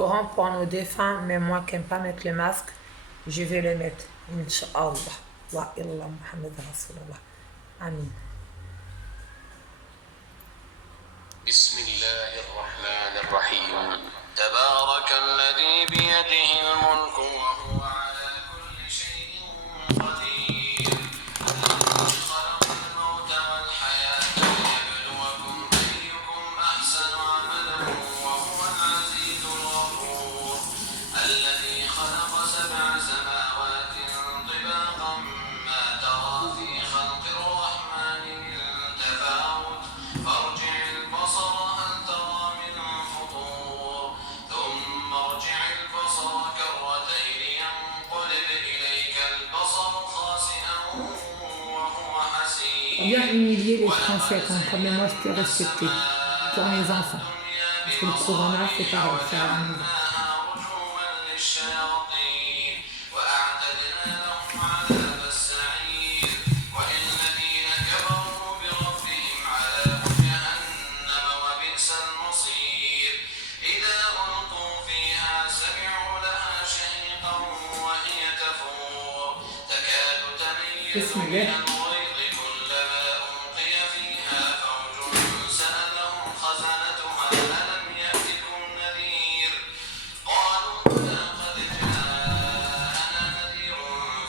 Coran pour nos défunts, mais moi qui n'aime pas mettre le masque, je vais le mettre. Inch'Allah. Wa illallah Muhammad Rasulullah. Amin. بسم الله الرحمن الرحيم تبارك الذي بيده الملك وهو على كل شيء قدير الذي خلق الموت والحياة ليبلوكم أيكم أحسن عملا وهو العزيز الغفور الذي خلق سبع سماوات طباقا ما ترى في خلق الرحمن من تفاوت فارجع البصر هل ترى من فطور ثم ارجع البصر كرتين ينقلب إليك البصر خاسئا وهو حسير. On vient humilier les Français quand même moi je peux respecter pour mes enfants. Parce que le corona c'est pareil, c'est à la maison. رجوما للشياطين وأعتدنا لهم عذاب السعير وللذين كفروا بربهم عذاب جهنم وبئس المصير إذا ألقوا فيها سمعوا لها شهيقا وهي تفور تكاد تميز بسم من الله. الغيظ كلما ألقي فيها فوج سألهم خزنتها ألم يأتكم نذير قالوا بلى قد جاءنا نذير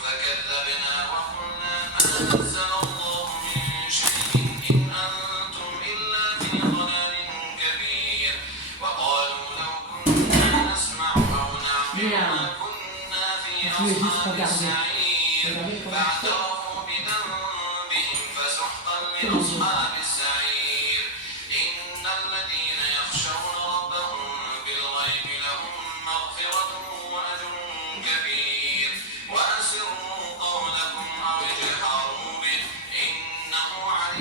فكذبنا وقلنا ما نزل الله من شيء إن أنتم إلا في ضلال كبير وقالوا لو كنا نسمع أو نعقل ما كنا في أصحاب السعير فاعترفوا بذنبهم فسحقا لأصحاب السعير إن الذين يخشون ربهم بالغيب لهم مغفرة وأجر كبير وأسروا قولكم أو اجهروا به إنه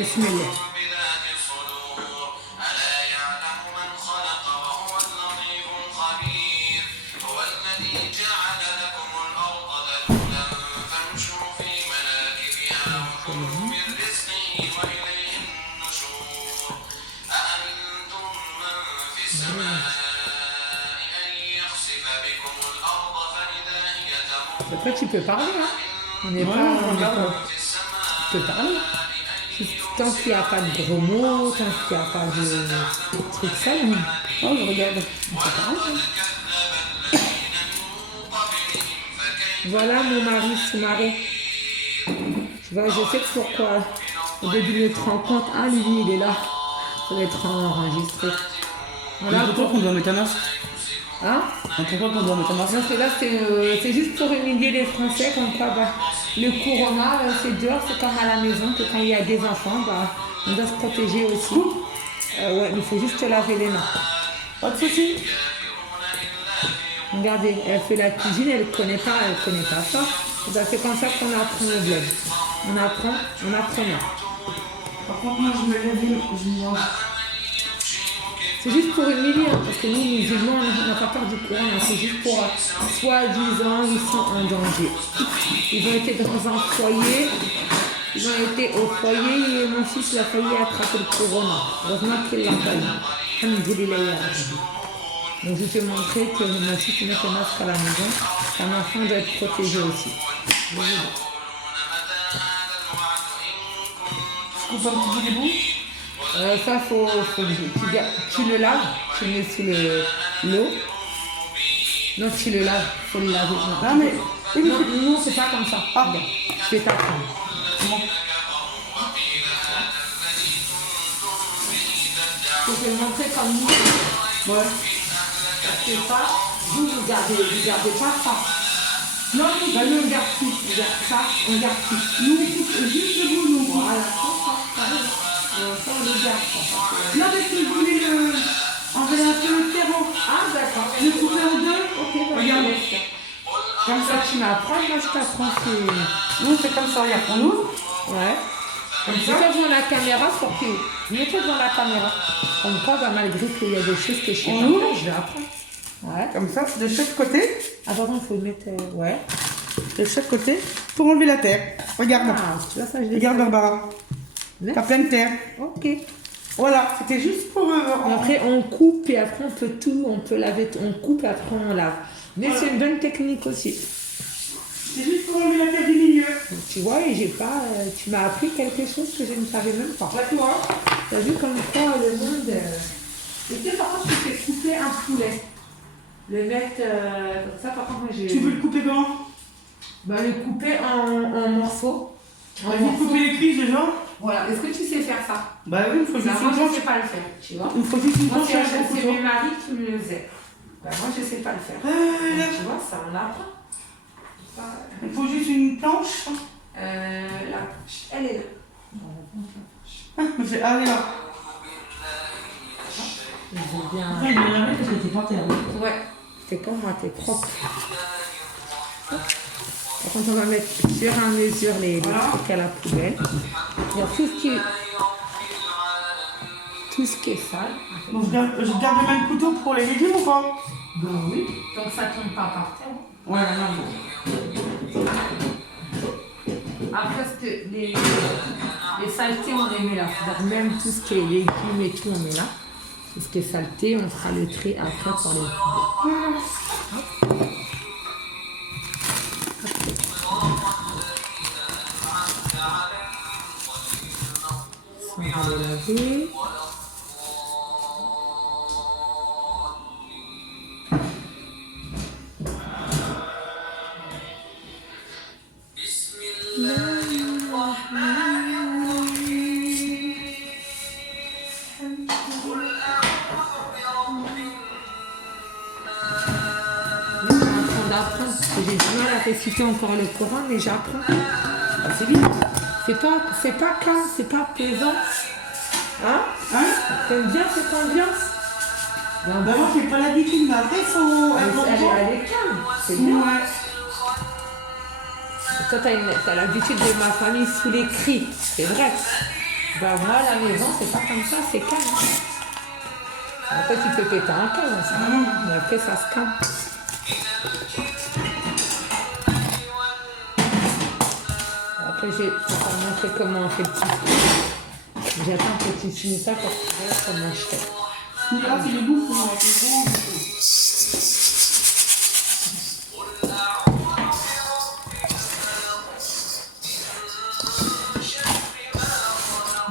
بسم عليم الله. بذات الصدور ألا يعلم من خلق وهو اللطيف الخبير هو الذي جعل لكم الأرض ذلولا فامشوا في مناكبها وكلوا من رزقه وإليه النشور أأمنتم من في السماء أن يخسف بكم الأرض فإذا هي تمور Après tu peux parler, hein. On n'est Ouais, pas. on regarde. في السماء Tu peux parler. Tant qu'il n'y a pas de gros mots, tant qu'il n'y a pas de trucs sales, Oh, je regarde. on peut parler. Voilà mon mari sous-marin. Tu vois, je sais pourquoi. Au début, il te rend compte, ah lui, il est là. Ça va être enregistré. Voilà, Pourquoi qu'on doit mettre un masque? hein? Pourquoi qu'on doit mettre un masque? Non, c'est là, c'est juste pour humilier les Français, comme quoi bah, le corona, c'est dehors, c'est comme à la maison, que quand il y a des enfants, bah, on doit se protéger aussi. Ouais, il faut juste laver les mains. Pas de soucis. Regardez, elle fait la cuisine, elle ne connaît pas ça. Et bah, c'est comme ça qu'on apprend le bled. On apprend. Par contre, moi, je me lève, je mange. C'est juste pour humilier, hein, parce que nous, musulmans, on n'a pas peur du Coran, c'est juste pour, soi-disant, ils sont en danger. Ils ont été dans un foyer, ils ont été au foyer et mon fils, il a failli attraper le Corona. Heureusement qu'il l'a pas eu. Alhamdoulilah, ya Rabbi. Donc je t'ai montré que mon fils, il met le masque à la maison, un enfant doit être protégé aussi. Je coupe un petit peu les bouts. Ça, faut tu le laves, tu le mets sous l'eau. Non, tu le laves, faut le laver. Non, Ah, mais. non, non, c'est pas comme ça. Ah. Regarde, je vais t'apprendre. Je vais te montrer comme nous. Ouais. C'est ça. Vous gardez pas ça. Non, bah, nous, on garde tout. On garde ça, on garde tout. Nous, on coupe juste le bout, nous. Voilà, ça, ça, on le garde. Ça. Là, parce que je voulais enlever un peu le terreau. Ah, d'accord. Le couper en deux. Ok, bah, Regarde. comme ça, tu m'apprends, moi, je t'apprends. Nous, c'est comme ça, regarde. On ouvre. Ouais. Comme ça. Mets-toi devant la caméra pour que. Mets-toi devant la caméra. Comme quoi, bah, malgré qu'il y a des choses que je sais On pas ouvre. faire, je vais apprendre. Ouais. Comme ça, de chaque côté. Ah, pardon, il faut le mettre. Ouais. De chaque côté. Pour enlever la terre. Regarde. Ah, tu vois ça, je l'ai Regarde, fait. Barbara. Merci. T'as plein de terre. Ok. Voilà, c'était juste pour... Après, on coupe et après, on peut laver, on coupe et après, on lave. Mais Voilà. c'est une bonne technique aussi. C'est juste pour enlever la tête du milieu. Tu vois, et j'ai pas, tu m'as appris quelque chose que je ne savais même pas. Là, toi. T'as vu comme quoi le monde... Et tu sais, par contre, je fais couper un poulet. Le mettre comme ça, par contre, moi j'ai... Tu veux le couper comment? Bah, le couper en morceaux. Vas-y, couper les cuisses déjà. Voilà, est-ce que tu sais faire ça? Bah oui, il faut juste Bah, une moi, je ne planche. sais pas le faire, tu vois. Il faut juste une Moi, planche c'est et un gros couteau. mes maris qui me le faisaient. Bah, moi, je ne sais pas le faire. Donc, tu vois, ça, on apprend. Il faut juste une planche. La planche, elle est là. Ah, mais c'est... Ah, elle est là. Je veux bien... Ah, il est lavé parce que t'es par terre. Ouais, c'est comme moi, t'es propre. Par contre, on va mettre sur et à mesure les trucs à la poubelle. Il y a tout ce qui est sale. Donc, je garde le même couteau pour les légumes ou pas? Ben oui, donc ça tombe pas par terre. Ouais, non. Après, les saletés, on les met là. C'est-à-dire même tout ce qui est légumes et tout, on met là. Tout ce qui est saleté, on fera le tri après pour les poubelles. On va les laver. D'apprendre, parce que j'ai du mal à réciter encore le Coran, mais j'apprends. C'est vite. C'est pas calme, c'est pas pesant. Hein? Hein? T'aimes bien cette ambiance? Bah moi, j'ai pas l'habitude, mais après, il faut... Elle est calme, c'est bien. Ouais. Toi, t'as l'habitude de ma famille sous les cris, c'est vrai. Ben moi, à la maison, c'est pas comme ça, c'est calme. Après, tu peux péter un câble, ça. Mais après, ça se calme. Après, je vais te montrer comment on fait le petit. J'attends que tu finis ça pour voir comment je fais. Là, c'est le bouffe, là, c'est bon.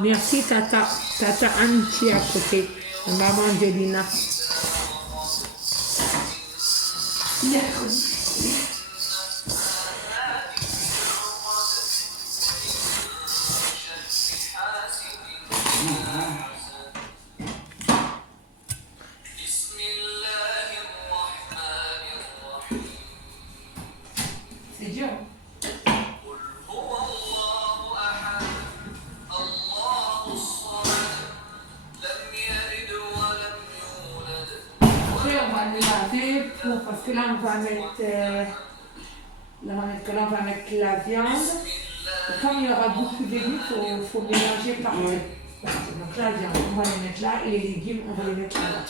Merci, Tata Anne qui est à côté. Maman Angelina. C'est dur. Après, on va les laver parce que là, on va mettre on va mettre la viande. Et comme il y aura beaucoup de légumes, il faut mélanger par deux. Donc la viande, on va les mettre là et les légumes, on va les mettre là-bas.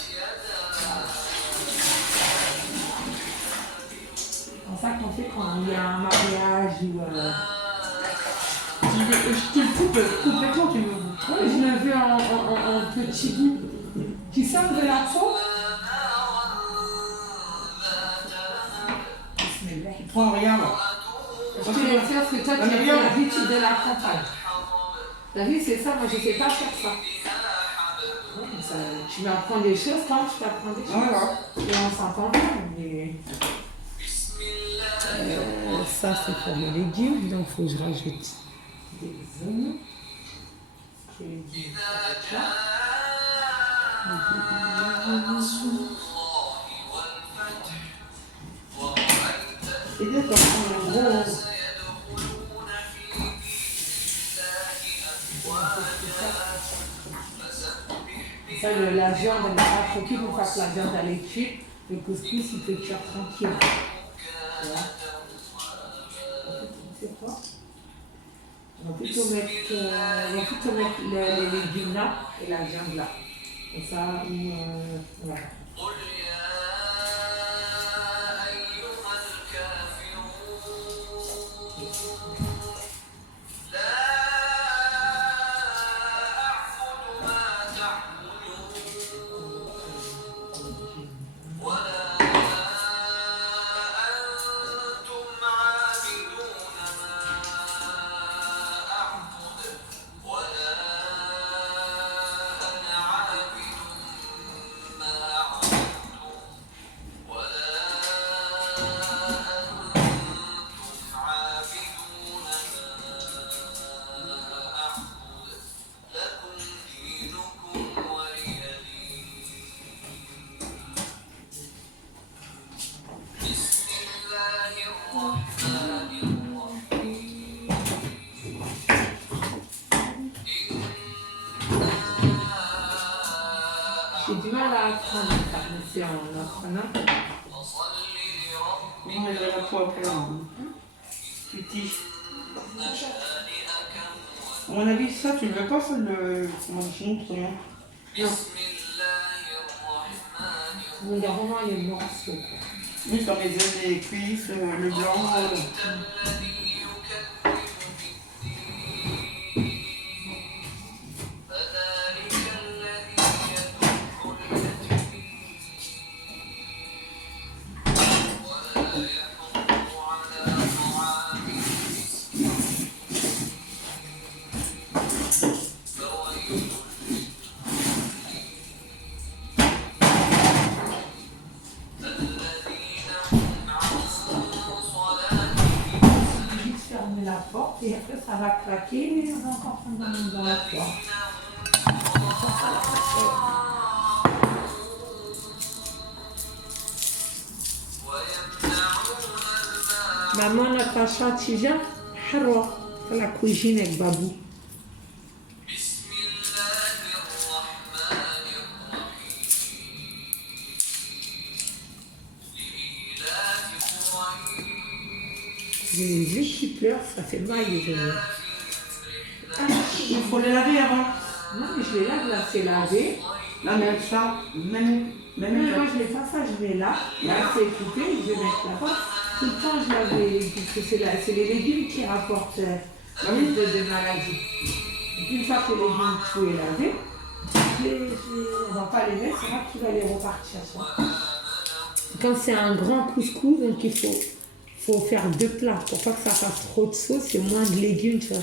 C'est comme ça qu'on fait quand il y a un mariage ou... Je te le coupe complètement, tu veux. Oui, je le veux en petits bouts. Tu sens de la peau? Tu prends rien, là. Je te le fais parce que toi, tu as l'habitude de la campagne. T'as vu, c'est ça, moi je ne sais pas faire ça. Tu m'apprends des choses quand tu t'apprends des choses. Voilà. Et on s'entend bien, mais... ça, c'est pour les légumes, donc il faut que je rajoute des oignons. Les légumes, là. Et là, tu prends un gros... Ça, la viande, elle n'est pas trop cuite, une fois que la viande elle est cuite, le couscous, il peut cuire tranquille. Voilà. C'est quoi? On va plutôt mettre les légumes là et la viande là. Et ça, voilà. J'ai du mal à apprendre ça, mais c'est en apprenant. On va la peau après. Petit. À mon avis, ça, tu ne veux pas, ça, le. Comment on dit, non? Non. On regarde vraiment les morceaux. Oui, comme les cuisses, le blanc. Juste fermer la porte et après ça va claquer, mais on va encore prendre dans la porte. Maman, notre achat, tu viens? Harwa, c'est la cuisine avec Babou. J'ai les yeux qui pleurent, ça fait mal les yeux. Il faut les laver avant. Non, mais je les lave là, c'est lavé. Non, mais ça, même. Mais moi je les fais ça, je les lave. Là c'est coupé, je vais mettre là-bas. Tout le temps je lave les légumes, parce que c'est les légumes qui rapportent plus de maladies. Et une fois que les légumes tout est lavé, on ne va pas les mettre, c'est là que tu vas les repartir. Quand c'est un grand couscous, donc il faut faire 2 plats pour pas que ça fasse trop de sauce et moins de légumes, tu vois.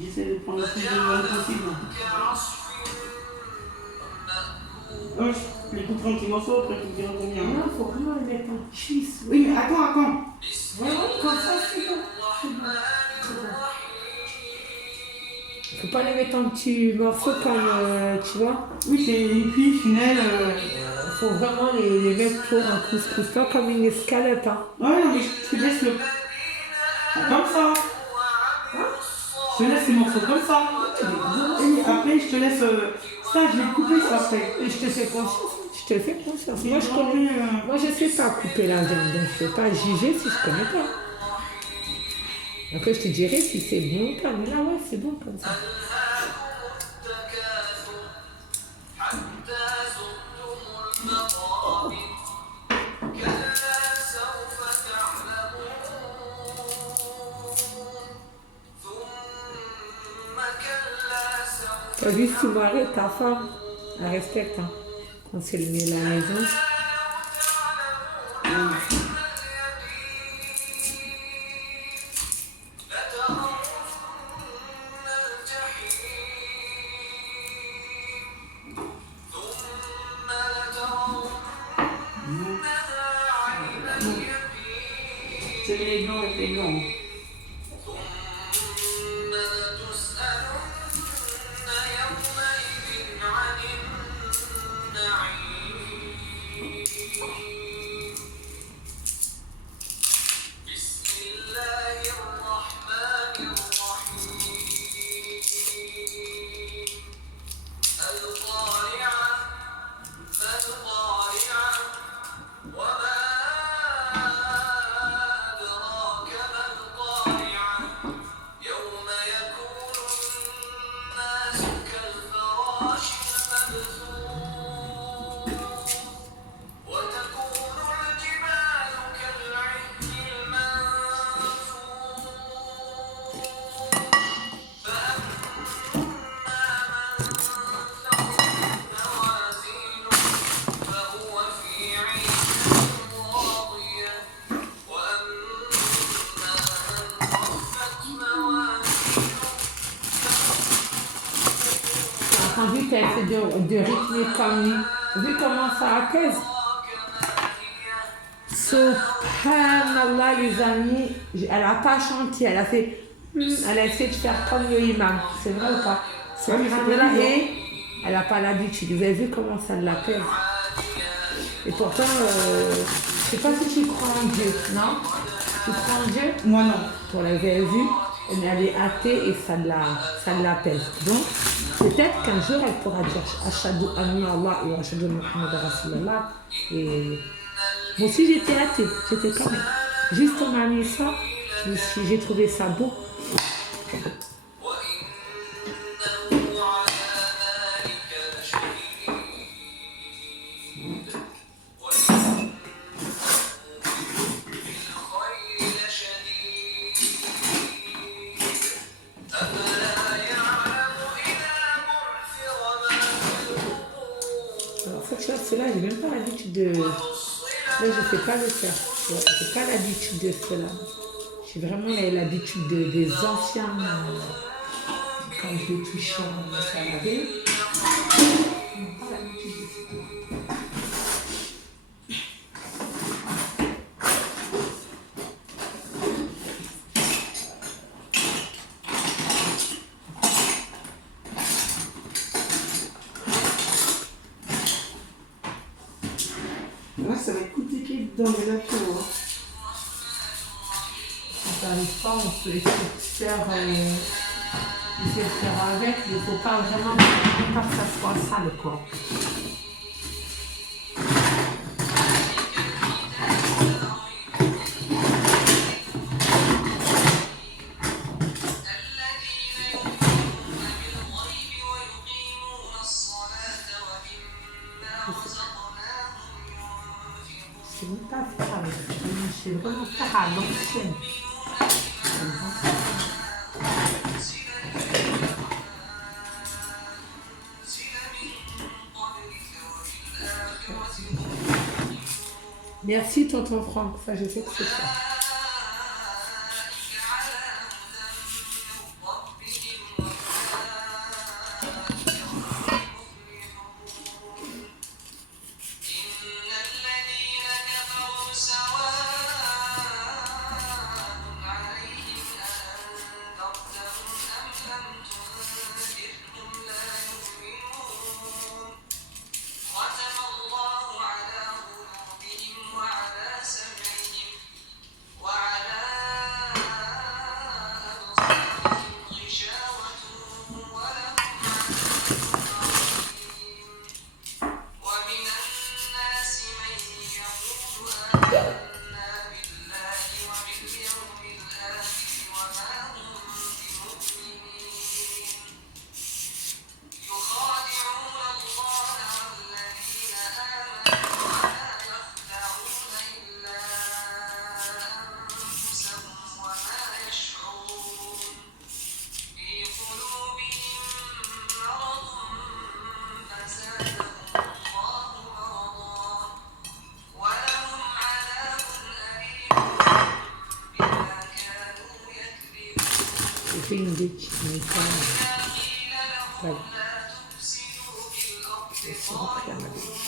J'essaie de prendre le plus de mal possible. Les couper en petits morceaux, après tu diras combien. Non, il faut vraiment les mettre en cheese. Oui, mais attends. Vraiment, comme ça, c'est bon. Il faut pas les mettre en petits morceaux comme, tu vois. Oui, c'est une cuisse, tunnel. Il faut vraiment les mettre pour un couscous, pas comme une escalope. Hein. Ouais, non, mais je te laisse le. Comme ça. Je te laisse les morceaux comme ça. Et après, je te laisse. Ça, je vais couper ça après. Et je te fais confiance. Je te fais confiance. Moi, je sais pas couper la viande, donc je ne vais pas juger si je connais pas. Après, je te dirai si c'est bon ou pas. Mais là, ouais, c'est bon comme ça. T'as vu Soumaré, ta femme, elle respecte, hein. Quand c'est le mieux à la maison. C'est les blancs et les blancs. tu essaies de rythmer comme lui. Vu comment ça apaise. Subhanallah, les amis, elle n'a pas chanté, elle a fait. Elle a essayé de faire comme le imam. C'est vrai ou pas? Subhanallah, et elle n'a pas l'habitude. Vous avez vu comment ça l'apaise? Et pourtant, je ne sais pas si tu crois en Dieu, non? Tu crois en Dieu? Moi non. Pour l'avait vu, elle est athée et ça l'appelle. Donc, peut-être qu'un jour, elle pourra dire Ashhadu anna Allah ou Ashhadu anna Muhammad Rasulullah. Et moi aussi, j'étais athée. J'étais quand même. Juste on m'a mis ça, j'ai trouvé ça beau. Cela, j'ai même pas l'habitude de. Là, je ne sais pas le faire. Je n'ai pas l'habitude de cela. J'ai vraiment l'habitude des anciens. Quand je les touche en salade. Je n'ai pas l'habitude de cela. Là, ça va être compliqué dans les lactos. Si tu n'arrives pas, on peut essayer de faire avec, mais il ne faut pas vraiment pas que ça soit sale, quoi. C'est même pas faire avec. C'est vraiment faire à l'ancienne. Merci tonton Franck, ça je sais que c'est ça. Une ditch, mais pas. Voilà. Je suis rentrée à ma ditch.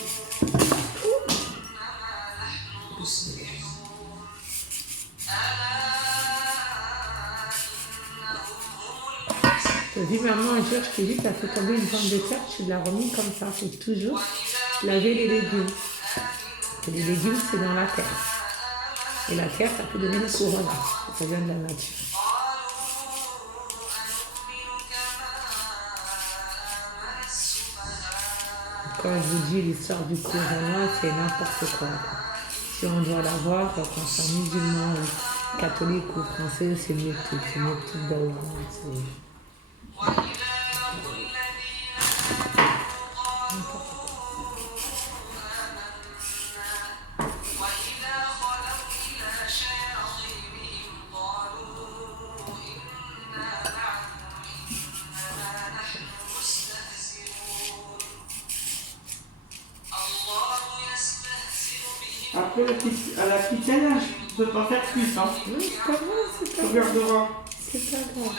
T'as vu maman un jour, je t'ai dit, t'as fait tomber une pomme de terre, tu l'as remis comme ça. Il faut toujours laver les légumes. Et les légumes, c'est dans la terre. Et la terre, ça peut donner le corona. Ça vient de la nature. Quand je vous dis l'histoire du corona, c'est n'importe quoi. Si on doit l'avoir, qu'on soit musulman, catholique ou français, c'est mieux que tout. C'est mieux que tout dans le monde. Après, à la petite, je ne peux pas faire plus. Hein. C'est pas grave, c'est pas grave. Regardera. C'est pas grave.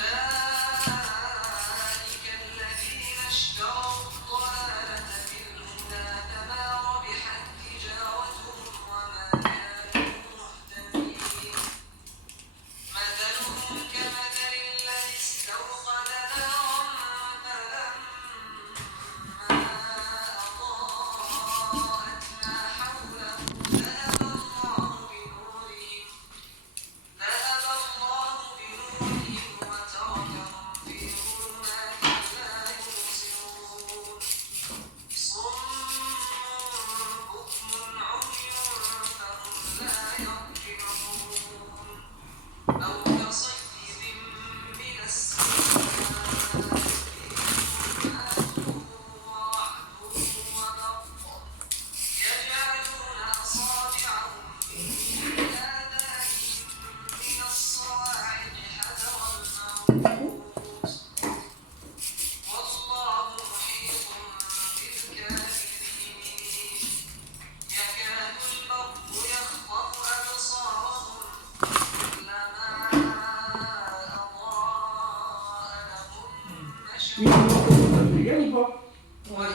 Mais tu les gardes ou pas? Ouais,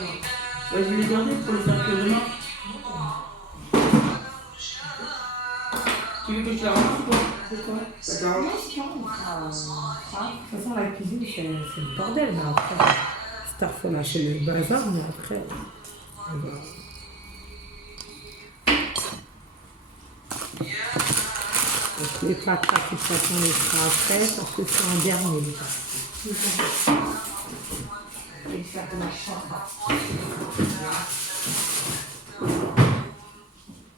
Bah, je vais les garder pour les faire demain. Tu veux que je la ramasse ou pas? C'est quoi? Ça non, t'arrange? c'est pas grave. De toute façon, la cuisine, c'est le bordel, mais après, c'est faut lâcher le bazar, mais après, on va- donc, les patates, de toute façon, on les fera après, parce que c'est en dernier, les patates. Je vais faire de la chambre.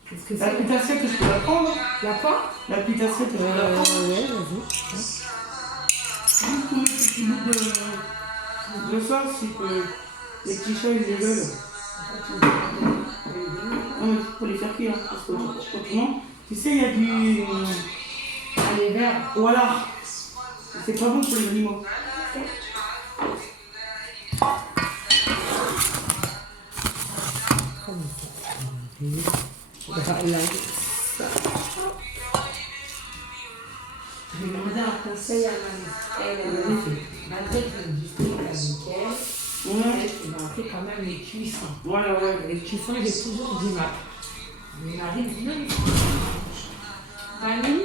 Qu'est-ce que La c'est? petite assiette, je peux la prendre? La quoi? La petite assiette, je peux la prendre? Ouais, vas-y. Juste pour les petits bouts de sauce, si les petits chats, ils les veulent. Non, mais c'est pour les faire cuire, hein, parce que autrement, tu sais, il y a du... Les verres. Voilà. C'est pas bon pour les animaux. Comme ça. Voilà. Je vais demander un conseil à Marie. Malgré que je discute avec elle, Ouais. je vais appeler quand même les cuissons. Voilà, ouais. Les cuissons, j'ai toujours du mal. Mais Marie dit non. Mamie,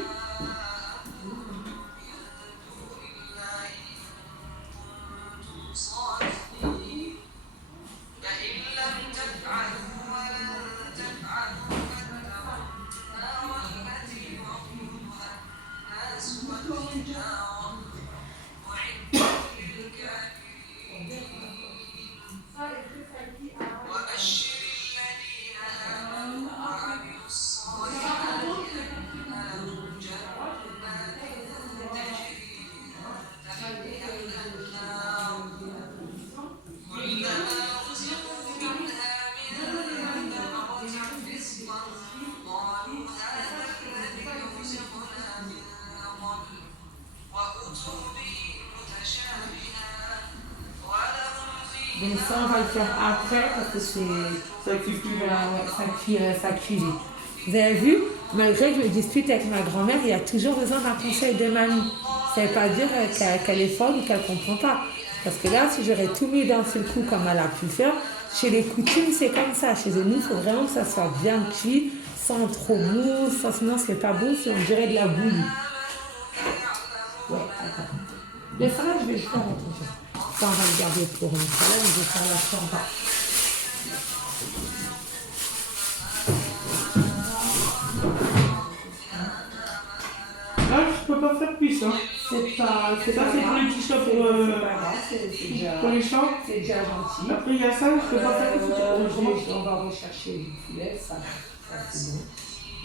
donc ça, on va le faire après parce que c'est. Ça cuit plus. Ça cuit vite. Vous avez vu, malgré que je me dispute avec ma grand-mère, il y a toujours besoin d'un conseil de mamie. Ça ne veut pas dire qu'elle est folle ou qu'elle ne comprend pas. Parce que là, si j'aurais tout mis d'un seul coup comme elle a pu faire, chez les coutumes, c'est comme ça. Chez nous, il faut vraiment que ça soit bien cuit, sans trop mou, sinon c'est pas bon, c'est on dirait de la bouillie. Ouais, attends. Le salade, je vais le faire autre chose. Ça, on va le garder pour une salade, je vais faire la sorba. Là, je peux pas faire plus, hein. C'est pas. Ça, c'est pour les petits chats, C'est pas grave, c'est déjà. pour les chats. C'est déjà gentil. Après, il y a ça, je peux pas faire plus. On va rechercher du poulet, ça c'est bon.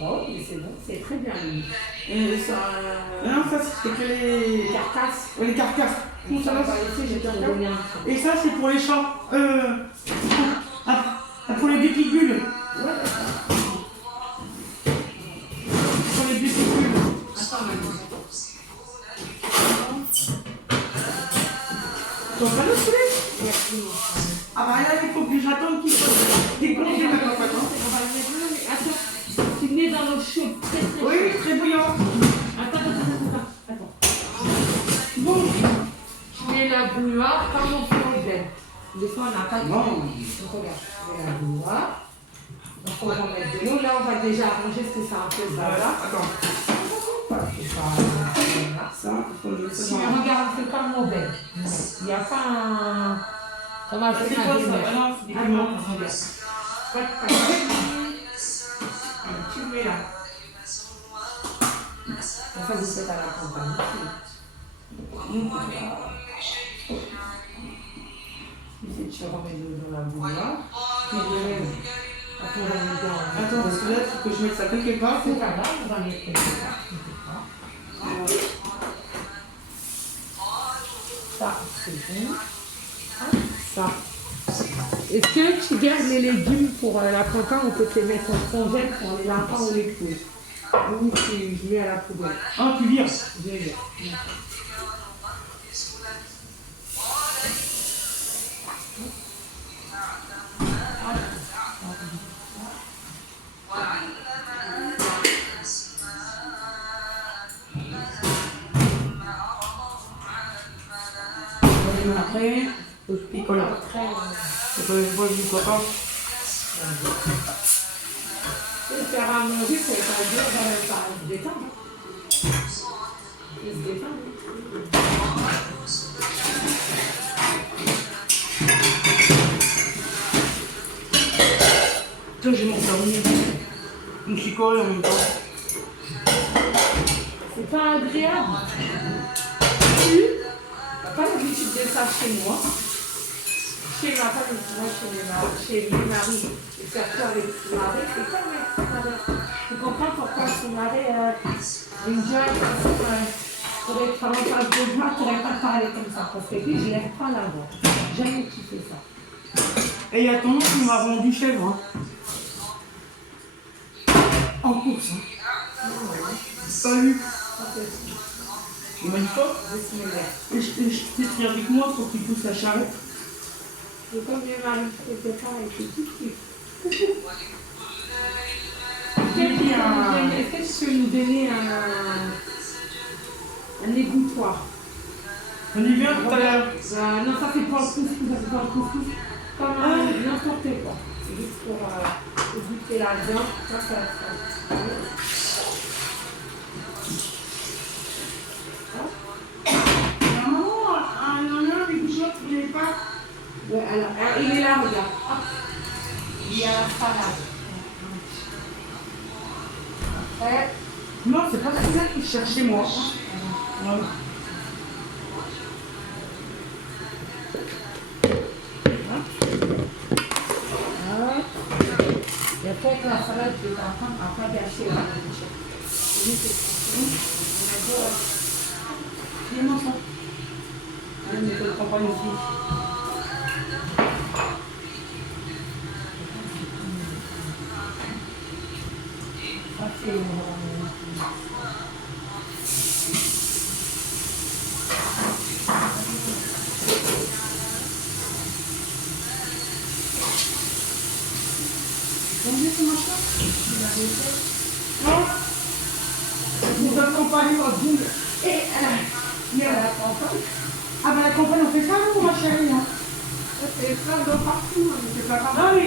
Oh, mais c'est bon, c'est très bien. Et ça... Non, ça, c'est que les... Carcasse. Les carcasses. Tout ça, On là, va laisser, j'ai un donné un. et ça, c'est pour les chats. Pour les bipicules. Ouais, Pour les bipicules. attends, maman. Tu vas pas le poulet? Merci. Ah bah là, il faut que j'attende qu'il soit décongé maintenant. On va le mettre là, mais attends. Tu mets dans l'eau chaude, très très Oui, très bouillant. Attends. Bon. Je mets la bouilloire comme on fait au bête. Des fois, on n'a pas de Bon. Donc, regarde, je mets la bouilloire. Donc, on va remettre de l'eau. Là, on va déjà arranger parce que c'est un peu bazar. Attends. C'est pas. Ça, il faut le mettre ça Mais dans... regarde, c'est comme au bête. Il n'y a pas un. Comment on C'est fait quoi un ça? dîner. Ah non, c'est des Attends, piments. regarde. Pas de pain. Tu le mets là. Enfin, vous faites à la campagne. Ici, tu remets l'eau dans la bouilloire. Puis je mets. Après, on va mettre dans. Attends, parce que là, il faut que je mette ça quelque part. C'est pas grave, on va mettre quelque part. Ça, c'est bon. Ça. Est-ce que tu gardes les légumes pour la campagne, on peut te les mettre en congèle pour les lapins ou les poules? Oui, je mets à la poubelle. Ah, tu vires. Je vais. après, picole. Après, Je vois du coca. le faire à manger, c'est pas dur, ça se détend. Il se détend. Tiens, j'ai mon cerveau. Une picole en même temps. C'est pas agréable. Pas l'habitude de ça chez moi. Chez ma femme, chez mes maris, et surtout avec son mari, c'est comme avec son mari. Je comprends pourquoi son mari une jeune pour être en face de moi, tu n'aurais pas parlé comme ça. Parce que lui, je ne lève pas la voix. Jamais kiffé ça. Et il y a ton oncle qui m'a vendu chèvre. Hein. En course. Hein. Pas lu. Il m'a dit quoi? Et je t'ai avec moi pour qu'il pousse la charrette. Et comme mes maris n'étaient pas avec les petits. Est-ce que tu peux nous donner un égouttoir? On y vient tout à l'heure. Non, ça fait pas le couscous, ça fait pas le couscous. Comme n'importe quoi. C'est juste pour goûter la viande. Ça. Ouais, alors, il est là, regarde. Hop. Il y a la salade. Après, Non, c'est pas celui-là qui cherchait moi. Voilà. et après, la salade, je vais t'entendre après gâcher la nourriture. Dis-moi ça. Je ne te le prends pas ici. Ça, c'est Nous accompagnons en boule. Et il y a la campagne. Ah ben la campagne, on fait ça, nous, ma chérie. Hein. c'est plein de partout, mais c'est pas grave. Ah oui,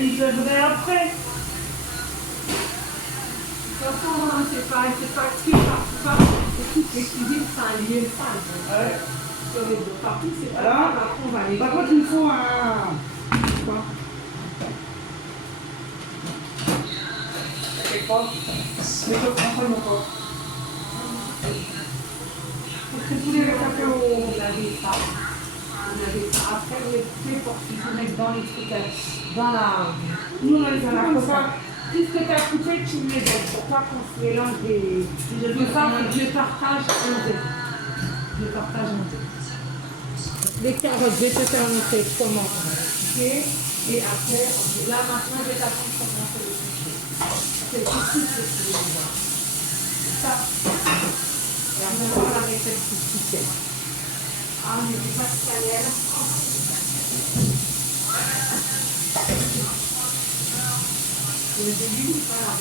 il devrait après. De toute façon, c'est pas qui partout, c'est toutes les cuisines, c'est un lieu sale. Ouais. Sur les deux partout, c'est pas Voilà. grave, après on va les Par contre, il me faut un. Quoi? T'inquiète pas. Mais je prends pas encore. Parce que tous les cafés, on avait ça. On avait ça. Après, les clés pour qu'ils se mettent dans les trucs, dans la... Nous, on a les Dans la comme coca. ça. Tout ce que tu as coupé, tu le mets dedans pour pas qu'on se mélange des... Je partage en deux. Je partage en deux. Les carottes, je vais te faire montrer comment couper. Et après, là maintenant, je vais t'apprendre comment faire le couper. C'est tout ce que tu veux voir. Ça. Et après, on va la recette couscoussienne. Ah, on n'est pas de cannelle. Le début, voilà.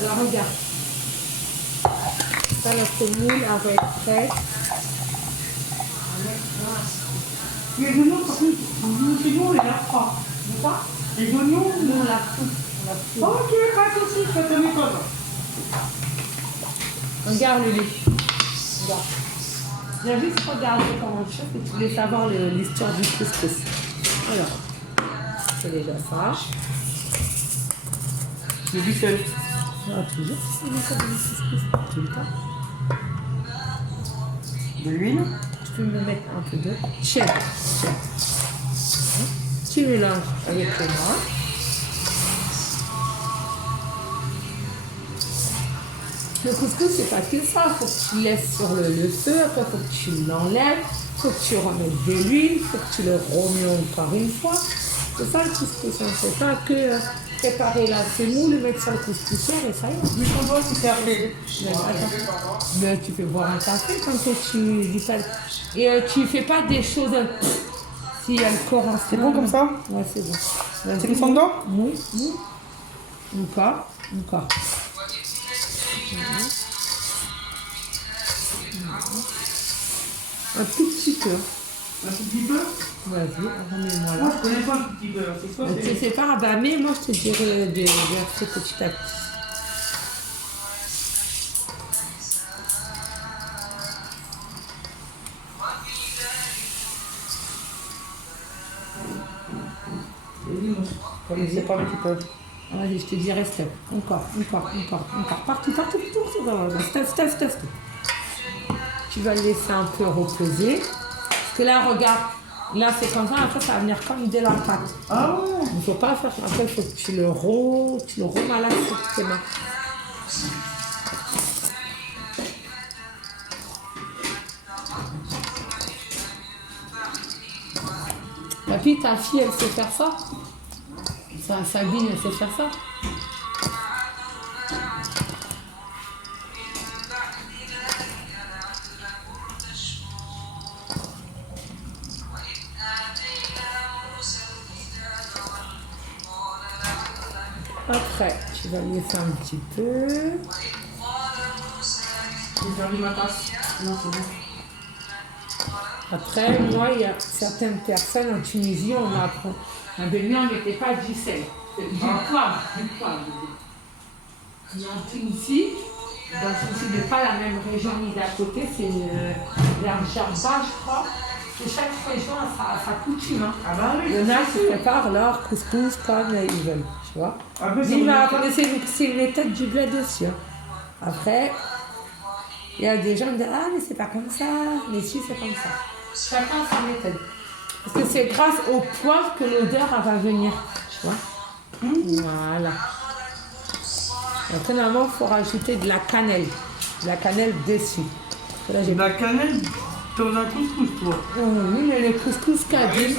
Alors regarde. Ça, notre moule avec prêt. Les oignons, par contre, chez nous, on les lave pas. Quoi? Les oignons, Nous, on l'a tout. ok, pas de soucis, faites un méthode. Regarde le lait. Regarde. J'ai juste regardé comment je fais et tu voulais savoir l'histoire du couscous. Alors, c'est déjà ça. Le buffel. Ah, toujours, c'est l'histoire du couscous. Tout le temps. De l'huile. Tu peux me mettre un peu d'eau. Tiens. Tu mélanges avec moi. Le couscous, c'est pas que ça. Il faut que tu laisses sur le feu. Après, il faut que tu l'enlèves. Il faut que tu remettes de l'huile. Il faut que tu le remues encore une fois. C'est ça le couscous. On ne fait pas que préparer la semoule, le mettre sur le couscoussière et ça y est. Du combo, c'est servi. Mais tu peux boire un café quand tu dis ça. Et tu fais pas des choses si elle corps. C'est bon comme ça? Ouais, c'est bon. C'est mis son dedans? Oui, oui. Encore. Un tout petit peu. Un tout petit peu? Vas-y, remets-moi là. Moi, je connais pas un tout petit peu. C'est quoi? Tu sais pas, bah, mais moi je te dirais de verser petit à petit. C'est pas un petit peu. Allez, je te dis reste. Encore. Partout. Stop. Tu vas le laisser un peu reposer. Parce que là, regarde. Là, c'est comme ça. Après, ça va venir comme de la pâte. Ah ouais. Il ne faut pas faire ça. Après, il faut que tu le remalaxes sur tes mains. Papy, ta fille, elle sait faire ça? Sabine, elle sait faire ça? Après, tu vas laisser un petit peu. J'ai perdu ma tasse. Non, c'est bon. Après, moi, il y a certaines personnes en Tunisie, on apprend. Un bébé, on n'était pas du sel. Du poivre. Et en Tunisie, dans le Tunisie n'est pas la même région ni d'à côté, c'est vers Djerba, je crois. Et chaque région a sa coutume. Hein. Ah bah oui. Il y en a qui préparent leur couscous comme ils veulent, tu vois. Après, C'est une méthode du bled aussi. Hein. Après, il y a des gens qui disent « Ah, mais c'est pas comme ça, mais si, c'est comme ça. » Chacun sa méthode. Parce que c'est grâce au poivre que l'odeur va venir, tu vois. Voilà. Après, normalement, il faut rajouter de la cannelle. De la cannelle dessus. Là, j'ai de la cannelle dans un couscous, toi. Oui, mais le couscous kabyle.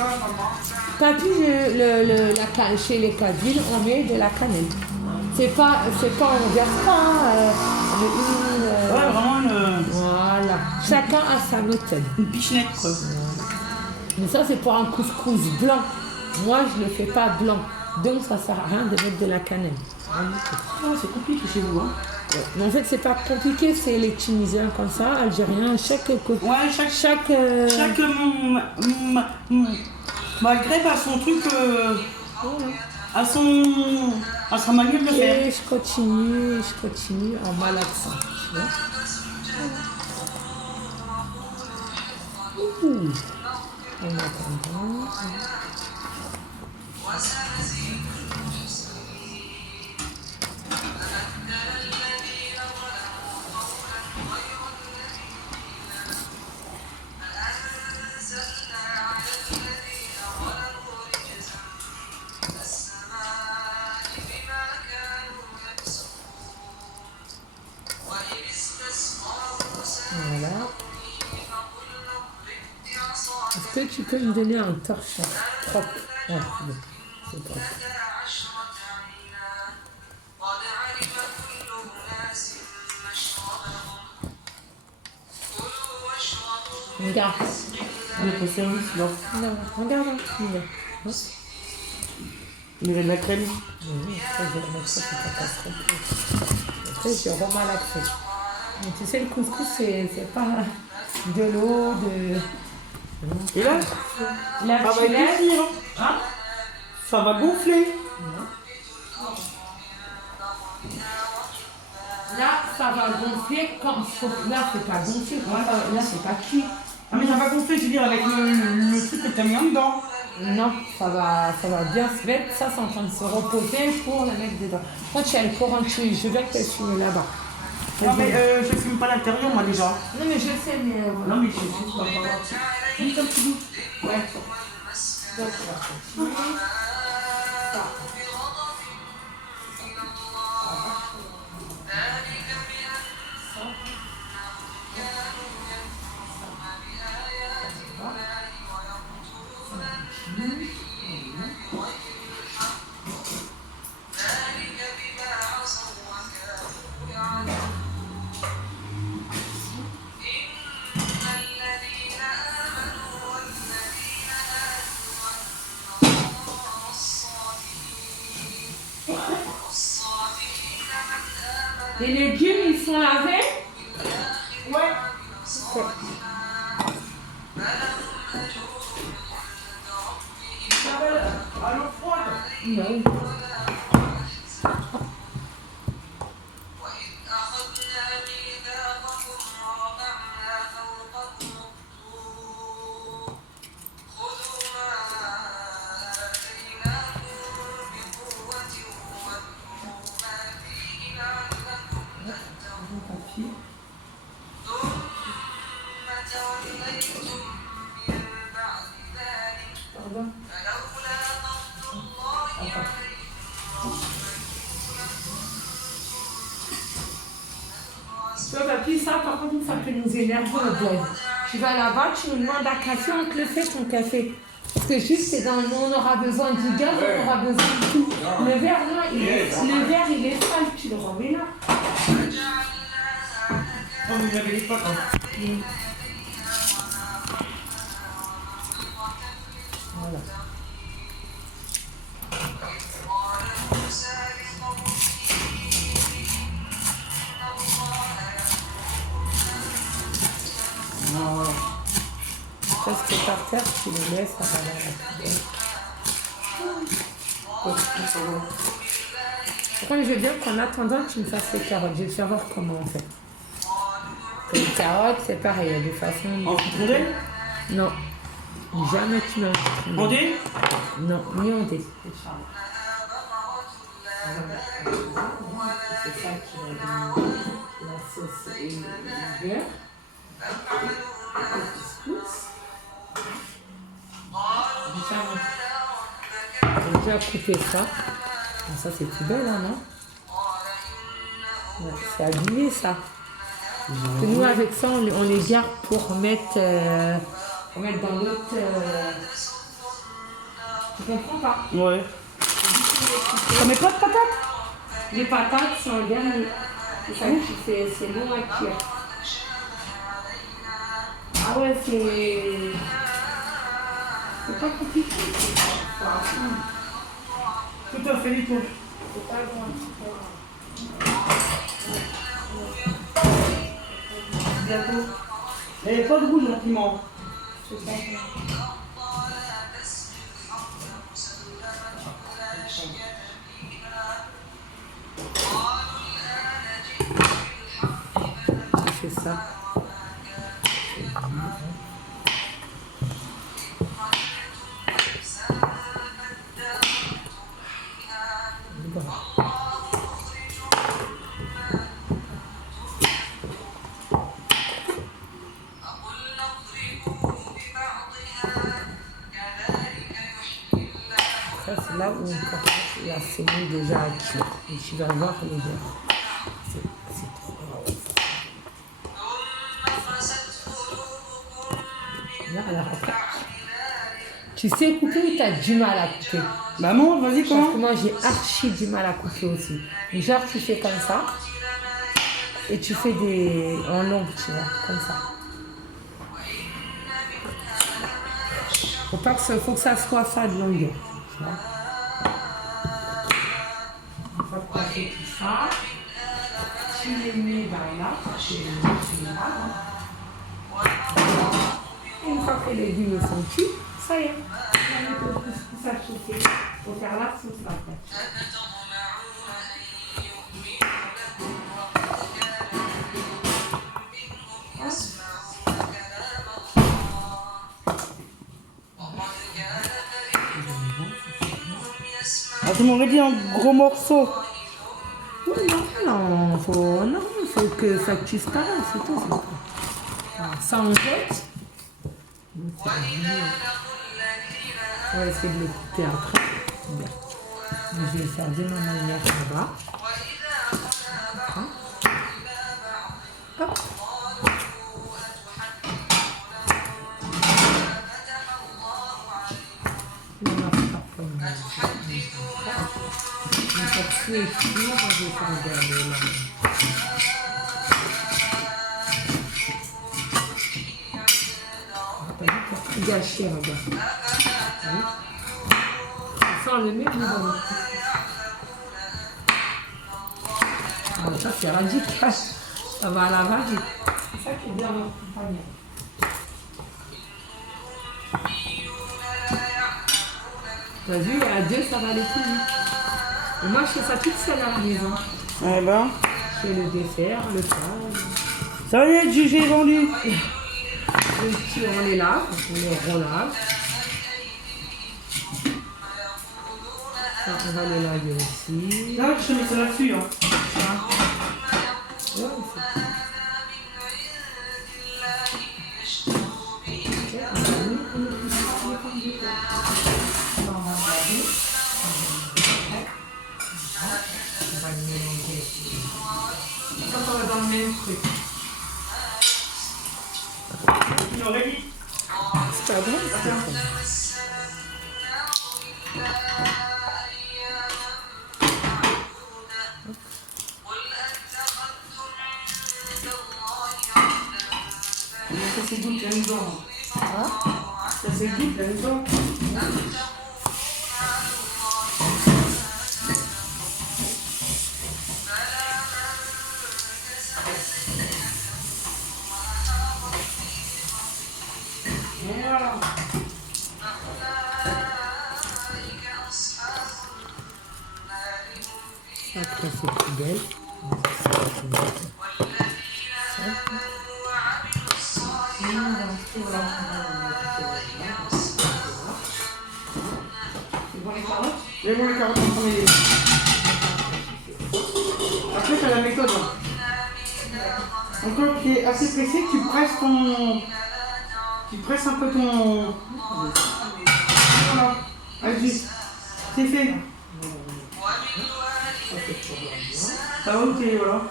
Papy, chez les Kabyles, on met de la cannelle. C'est pas, on verse pas. Ouais, vraiment une... Voilà. Chacun a sa méthode. Une pichenette, quoi. Mais ça, c'est pour un couscous blanc. Moi, je ne le fais pas blanc. Donc, ça ne sert à rien de mettre de la cannelle. Ah, c'est compliqué chez vous, hein. Ouais. Mais en fait, c'est pas compliqué, c'est les Tunisiens comme ça, Algériens, chaque Maghreb a son truc, à sa manière de le faire. Et je continue en malaxant, tu vois. En attendant. Voilà. Est-ce que tu peux me donner un torchon propre? Ouais, c'est propre. Regarde. Notre service, là. Non, regarde. Il y avait de la crème. Oui, après, je vais remettre ça sur ta casserole. Après, je remalaxe. Mais tu sais, le couscous, c'est pas de l'eau, de... Et là, La ça va chulette. gonfler, hein. Ça va gonfler. Là, ça va gonfler quand... Là, c'est pas gonflé. Là, c'est pas cuit. Ah mais ça va gonfler, je veux dire, avec le truc que t'as mis en dedans. Non, ça va bien se mettre. Ça, c'est en train de se reposer pour le mettre dedans. Quand tu as le courant, je vais te fumer là-bas. Non mais je fume pas l'intérieur, moi, déjà. Non, mais je sais, mais... Non mais je fume pas. Juste un petit bout. Ouais. Donc, on va continuer. Les légumes, ils sont lavés? Ouais. Ok. À l'eau froide. Non. وإذ أخذنا ميثاقكم ورفعنا فوقكم الطور خذوا ما آتيناكم بقوة واذكروا ما فيه لعلكم تتقون ثم توليتم من بعد ذلك Pardon. فلولا فضل الله عليكم Tu vois, papy, ça, par contre, ça peut nous énerver au bled. Tu vas là-bas, tu nous demandes à café, on te le fait ton café. Parce que juste, c'est dans on aura besoin du gaz, on aura besoin de tout. Le verre, là, le verre, il est sale, tu le remets là. Oh, mais il y avait les pâtes. Hein. Voilà. Non. Parce que par terre, tu le laisses, ça va dans la poubelle. Par contre, je veux bien qu'en attendant, tu me fasses les carottes. Je vais te faire voir comment on fait. Pour les carottes, c'est pareil, il y a des façons. En rondelle? Non. Jamais tu mets un Rondelle? Non, ni on dit. C'est ça qui va donner la sauce et le beurre. J'ai déjà coupé ça. Bon, ça c'est plus belle, hein, non? Ouais, c'est habillé ça. Et nous avec ça on les garde pour mettre dans l'autre. Tu comprends pas? Ouais. Ça met pas de patates? Les patates sont le dernier. C'est ça qui fait, c'est long à cuire. Ah ouais, c'est pas compliqué. Tout à fait, Nico. C'est pas grand. Bientôt. Il n'y avait pas de rouge dans le piment. C'est pas grand. Je fais ça. Ça, c'est là où on commence la semoule déjà à cuire. Et tu vas voir les verres. C'est trop bon. Là, alors, regarde. Tu sais couper ou t'as du mal à couper? Maman, vas-y, Parce comment? que moi, j'ai archi du mal à couper aussi. Genre, tu fais comme ça. Et tu fais des... en long, tu vois, comme ça. Faut que ça soit ça de longueur. Tu vois. Une fois que tu as fait tout ça, tu les mets là. Tu les mets là. Une fois que les légumes sont cuits, ça y est. On va mettre le couscous à chauffer. Faut faire la sauce après. Ah, tu m'aurais dit un gros morceau. Oui, non, faut que ça cuise pas là, c'est tout. Alors, ça on jette. On va essayer de le couper après. Bien. Je vais faire de ma manière là-bas. Hop. Gâché, regarde. Ça, on le met dans le Ah, ça, c'est radical. Ça va à la va-vite. C'est ça qui est bien accompagné. T'as vu, à deux, ça va aller plus vite. Et moi, je fais ça toute seule à la maison. Eh ben, Je fais le dessert, le pain. ça y est, Gigi est vendu. Le petit, on les lave, on les relave. Ça, on va les laver aussi. Là, je te mets ça là-dessus. Hein. Ouais, c'est- On va le mélanger. Ça, ça va dans le même truc. Tu l'aurais dit. C'est pas bon, ça. Ça s'égoutte là-dedans. Ça s'égoutte là-dedans. Voilà. Après, c'est poubelle. Les bons, les carottes en premier lieu. Après, tu as la méthode. Hein. Encore qui est assez pressé, tu presses ton. Tu presses un peu ton. Voilà. Vas-y. C'est fait. Ça va ou t'es. Voilà.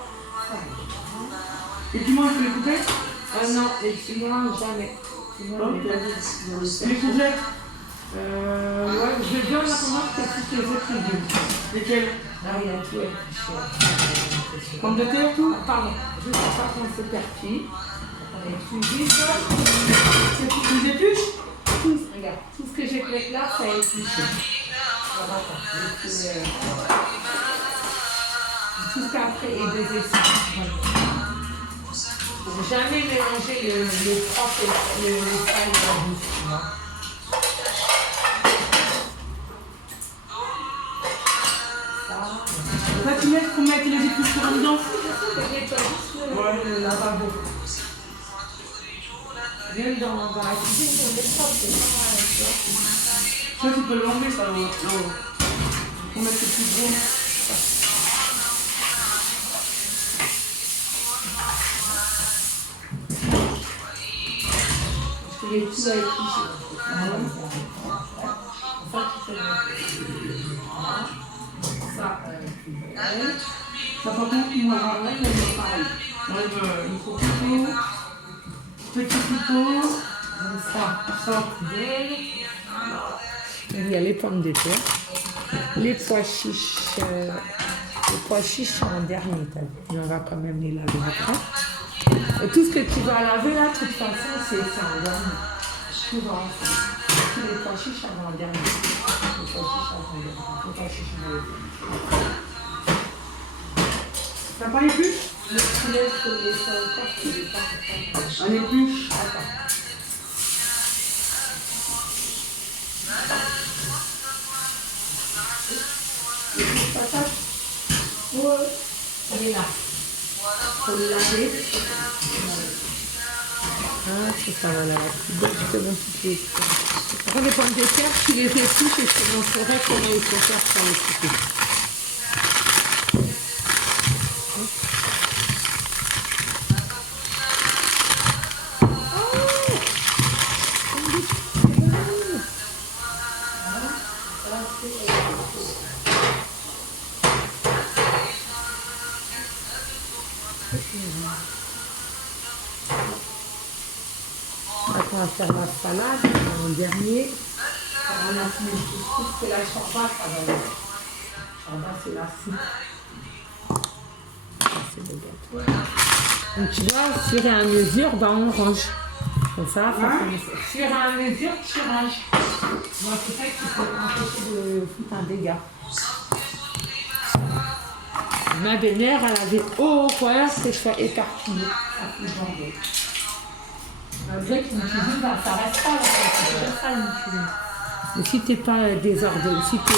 Et tu manges les courgettes? Ah non, les chinois, jamais. Les chinois, Ok. les pas de- Et les courgettes? Ouais, je veux bien la tomate que toutes les autres légumes. Lesquelles? Ah, il y a tout avec du chien. Pommes de terre, tout? Pardon, juste par contre, c'est perquis. Et tu dis ça, C'est tout une épluche? tout, regarde, tout ce que j'ai fait là, ça a épluché. Voilà, attends, et puis, tout ce qu'après est des essences. Voilà. Pour jamais mélanger le propre et le sale dans la bouche, tu vois. Ça, tu mets pour mettre les épluches pour dedans? Ouais, le lavabo. Même dans la cuisine, on les propre, c'est pas mal, tu vois. Ça, tu peux l'enlever, ça. Pour mettre le plus gros. Il est tout à éplucher. Ça, tu fais bien. Ça, poubelle. Ça, par contre, moi, j'enlève, mais c'est pareil. J'enlève le gros couteau, petit couteau, Ça, poubelle. Il y a les pommes de terre. Les pois chiches. Les pois chiches sont en dernier, t'as vu. Mais on va quand même les laver après. Et tout ce que tu vas laver là, de toute façon, c'est en dernier. Tu vois, tous les pois chiches sont en dernier. Les pois chiches sont en dernier. Les pois chiches sont en dernier. t'as pas l'épluche? Le poulet, je te laisse ça au corps, je te laisse pas. Un épluche. Attends. Les petites patates. Ouais. Elle est là. Faut le laver. Ah, c'est ça, voilà. Je te montre toutes les. Après, les pommes de terre, tu les épluches et je te montrerai comment il faut faire pour les couper. Maintenant, on va faire la salade en dernier. On a fini le couscous, c'est la chorba, ça va aller. Chorba, c'est la soupe. Ça, c'est le gâteau. Donc, tu vois, au fur et à mesure, ben, on range. Comme ça, ça commence. Au fur et à mesure, tu ranges. Moi, c'est ça qu'il faut empêcher de foutre un dégât. Ma belle-mère, elle avait horreur que je sois éparpillée. Malgré qu'une cuisine, ben, ça reste pas là, c'est déjà ça une cuisine. Mais si t'es pas désordonné, si t'es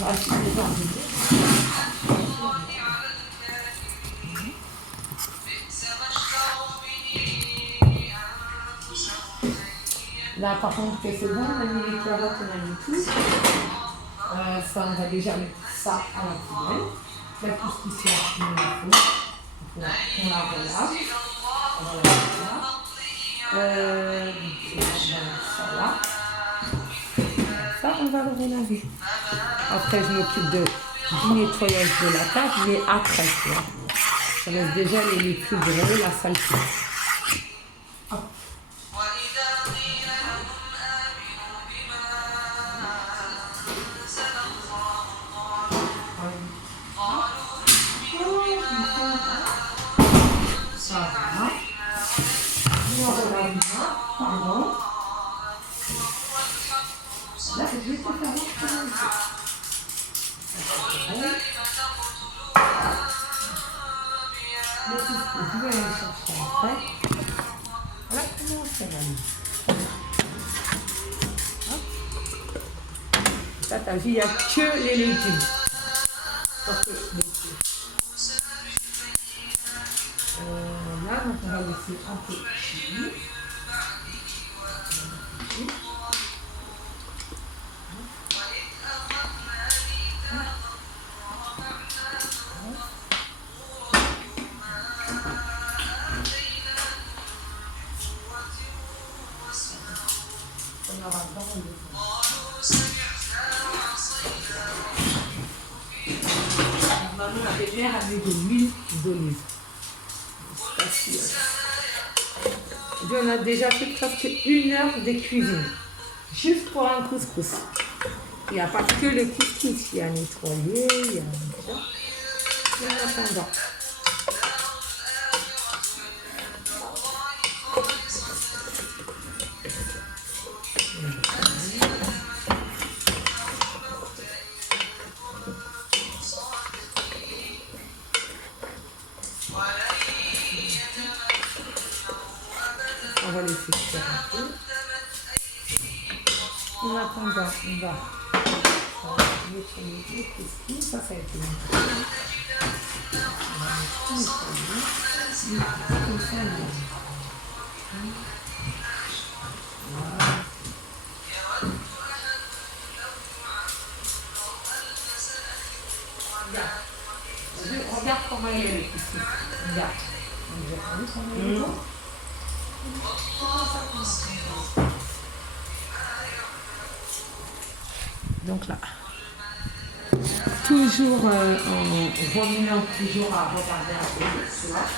désordonné. Là, par contre, que c'est bon, on a mis les carottes, on a mis tout. Ça, on va déjà mettre ça à la poubelle. La couscous, là, on la fout. On la relâche. On va la mettre là. On va mettre ça là. Ça, on va le relaver. Après, je m'occupe du nettoyage de la table, mais après, tu vois. Ça laisse déjà les plus gros, la saleté. وإذا قيل لهم آمنوا بما أنزل الله قالوا نؤمن بما أنزل علينا Pardon. وهو الحق Là, je vais te faire voir comment on fait. قل لم تقتلوا Le couscous, je vais aller chercher après. Voilà comment on fait, mamie. Hop. Ça, t'as vu, il n'y a que les légumes. Parce que les légumes. Là, donc on va laisser un peu cuire. On aura pas mal de temps. Maman, la belle-mère a mis de l'huile d'olive. C'est pas sûr. Et puis on a déjà fait presque 1 heure de cuisine. Juste pour un couscous. Il n'y a pas que le couscous. Il y a nettoyé, il y a ça. Et en attendant. On va laisser faire un peu. En attendant, on va mettre le couscous. Ça a été mis. On va mettre tout nettoyer. Comme ça, voilà. Regarde comment il est le couscous. Regarde. Comment il est bon. Donc là, toujours en remuant, toujours à regarder un peu, tu vois.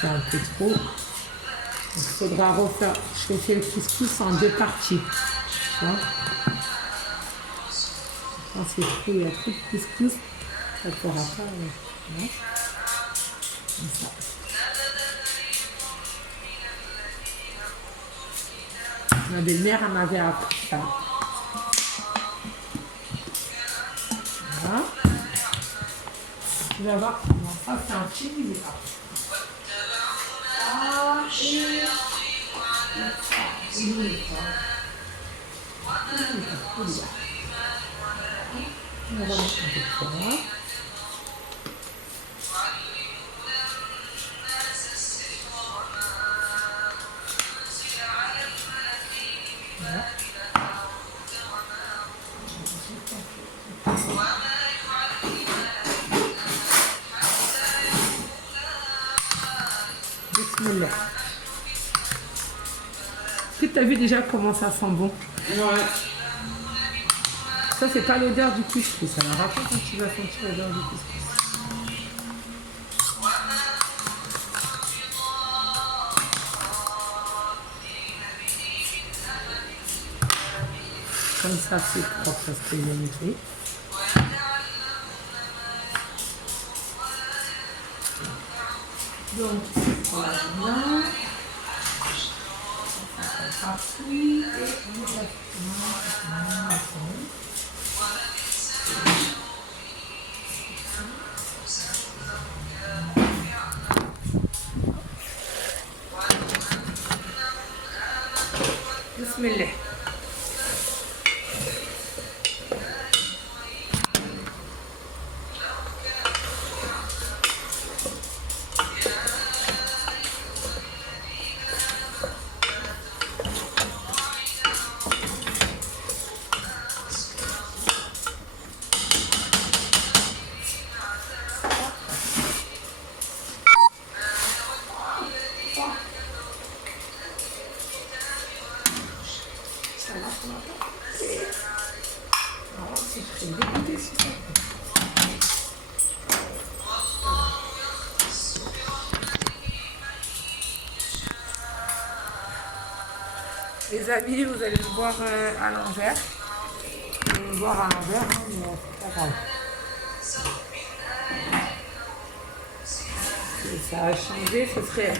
C'est un peu trop. Il faudra refaire. Je fais le couscous en 2 parties. Tu vois. Quand c'est trop, il y a trop de couscous. Ça ne fera pas. Ouais. Comme ça. Ma belle-mère, elle m'avait appris ça. Voilà. Tu vas voir comment ça, c'est un chili. On va mettre un peu de poivre. Bismillah. Est-ce que tu as vu déjà comment ça sent bon? Ouais. Ça, c'est pas l'odeur du couscous. Alors après, quand tu vas sentir l'odeur du couscous. Comme ça, c'est propre parce que j'ai nettoyé. Donc, voilà. Partout et Bismillah. Les amis, vous allez me voir à l'envers. Vous allez me voir à l'envers, hein, mais c'est pas grave. Et ça a changé, ce serait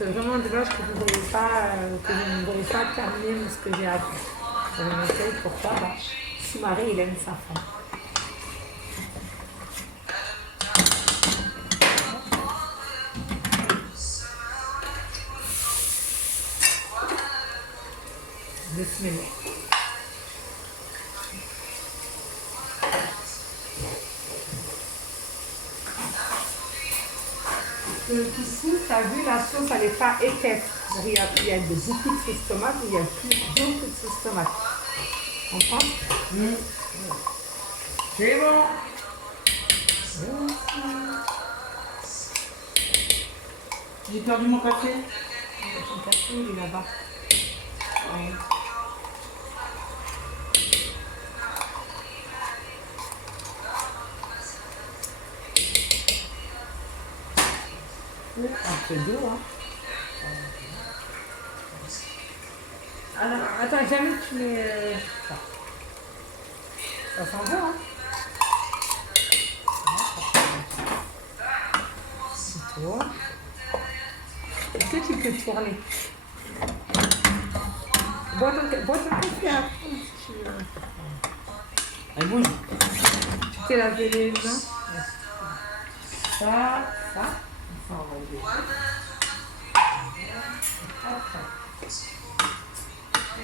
vraiment dommage que vous ne voyez pas terminer ce que j'ai appris. Je vais montrer pourquoi. Soumaré, il aime sa femme. Bismillah. Le couscous, t'as vu, la sauce, elle n'est pas épaisse. Il y a beaucoup de sauce tomate, il y a plus beaucoup de sauce tomate. On prend? C'est bon. J'ai perdu mon café. Mon café, il est là-bas. Un peu d'eau, hein. Alors, attends, jamais tu mets ça. Ça sent bon, hein. C'est toi. Est-ce que tu peux tourner? Bois ton café après, si tu veux. Elle bouge. Tu t'es lavé les mains. Ça. On va enlever.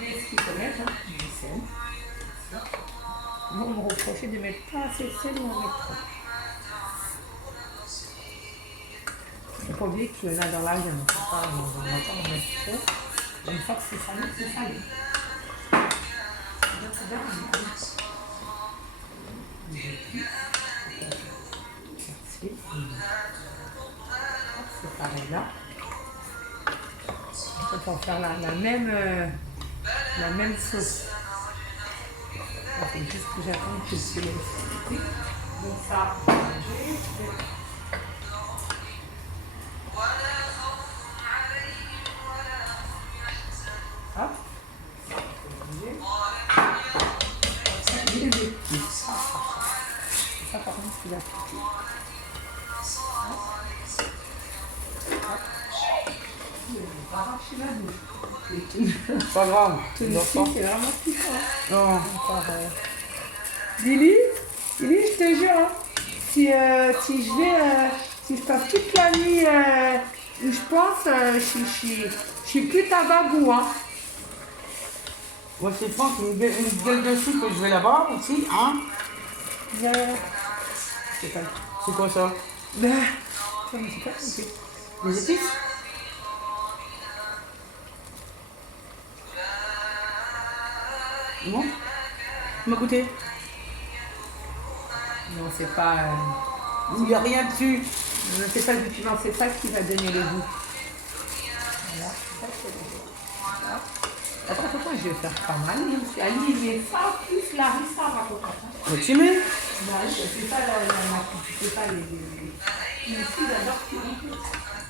Les qui connaissent, hein, du sel. Vous me reprochez de mettre pas assez de sel ou en mettre trop. Il ne faut pas oublier qu'il y en a dans la viande. On ne va pas en mettre trop. Une fois que c'est salé, c'est salé. C'est pareil là. Pour faire la même sauce. C'est juste que j'attends que c'est donc ça. Hop. Ça par contre c'est la petite. Pas grave. Tout le film, c'est vraiment piquant. Non. Lily, je te jure, hein, si je passe toute la nuit où je pense, je suis plus tababou, hein. Moi, c'est Franck, une gueule de soupe que je vais là-bas aussi, hein. C'est quoi ça? Ben, c'est pas compliqué. Les épices? Bon. Tu m'as goûté? Non, c'est pas. Il n'y a rien dessus. Non, c'est pas du piment, c'est ça qui va donner le goût. Voilà, c'est ça qui va donner le goût. Voilà. Attends, pourquoi je vais faire pas mal? C'est aligné ça, plus la rissa, ma cocotte. Tu mets? Non, c'est pas la c'est pas les. Ici, j'adore cuire.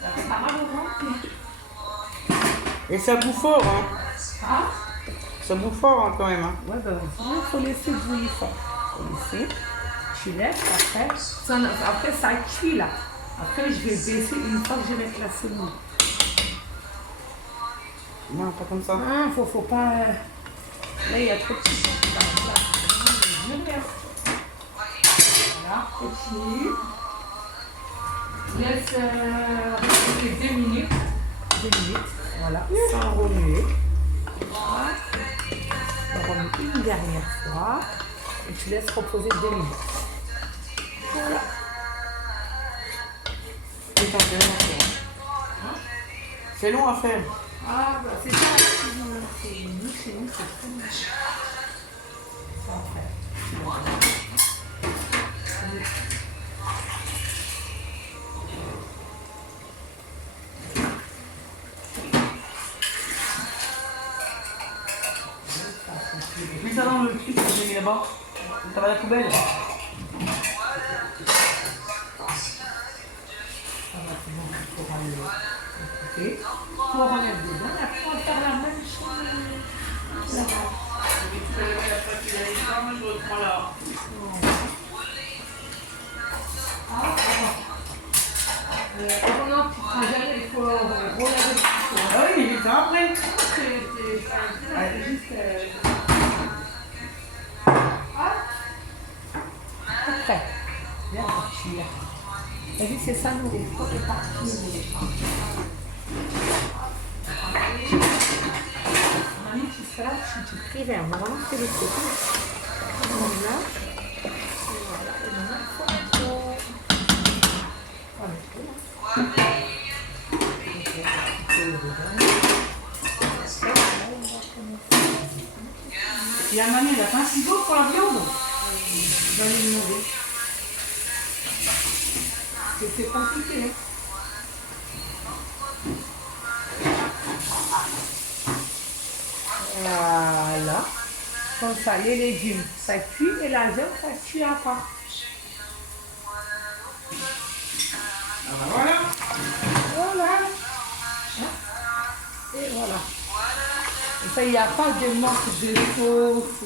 Ça fait pas mal au ventre. Et ça bouffe fort, hein. Ah? Ça bouffe fort, hein, quand même. Hein. Ouais, bah, il faut laisser bouillir fort. Faut laisser. Tu laisses, après ça cuit là. Après, je vais baisser une fois que je vais mettre la semoule. Non, pas comme ça. Ah, faut pas. Là, il y a trop de piment. Voilà, continue. Laisse rester 2 minutes. 2 minutes, voilà, sans remuer. Voilà. On remet une dernière fois. Et tu laisses reposer 2 minutes. Voilà. Putain, c'est long à faire. C'est long à faire. Ah, bah c'est ça, chez nous, c'est très bien. Ça en fait. Mets ça dans le truc que j'ai mis là-bas. Ça va à la poubelle. Ça va, c'est bon, il faudra le couper. Pour remettre dedans, et après on va faire la même chose là-bas. Tu peux le mettre après, tu l'as mis ça, moi je reprends là. Non, tu prends jamais, il faut relaver. Ah oui, mais ça après. C'est juste. Après, bien partir. T'as vu, c'est ça, nous, il faut répartir les Mamie, tu seras là, tu préviens. Maman, c'est le côté. Voilà. Et voilà. Et maintenant, il faut encore. On va mettre là. Il y a mamie, elle a pas un ciseau pour la viande. Je vais lui demander. C'est compliqué. Hein. Voilà. Comme ça, les légumes, ça cuit et la viande, ça cuit à part. Ah bah voilà. Voilà. Hein? Et voilà. Et ça, il n'y a pas de manque de sauce.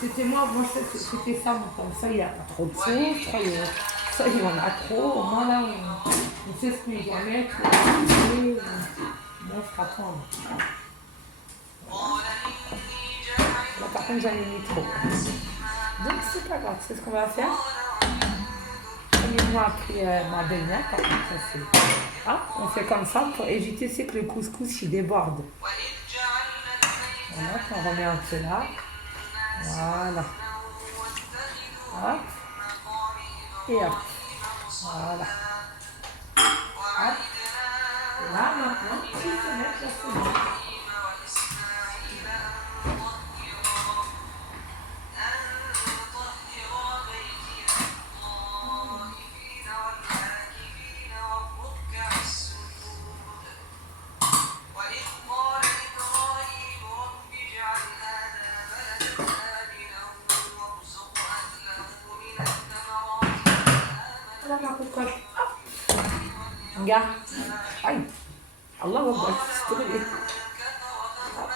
C'était moi c'était ça, mon comme ça, il n'y a pas trop de sauce. Ça, il y en a trop. Moi, là, on sait ce qu'on doit mettre. Bon, on fera prendre. Là, par contre, j'en ai mis trop. Donc, c'est pas grave. C'est ce qu'on va faire. Moi, après ma belle-mère, par contre, ça c'est. Ah, on fait comme ça pour éviter c'est que le couscous il déborde. Voilà, on remet un peu là. Voilà. Hop. Et hop. Voilà. Hop. Et là, maintenant, tu peux mettre la semoule. Voilà ma cocotte. Hop. Regarde. Aïe. Allah Akbar. C'est très bien. Hop.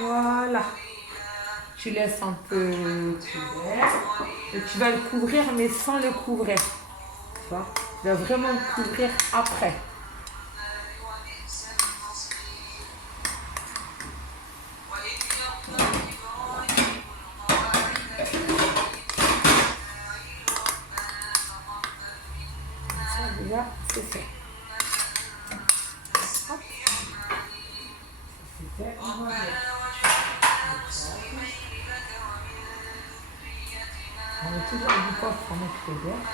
Voilà. Tu laisses un peu couvert. Et tu vas le couvrir, mais sans le couvrir. Tu vois? Tu vas vraiment le couvrir après. Ça, déjà, c'est fait. Hop. C'est fait. On va mettre. On met toujours du poivre pour mettre le verre.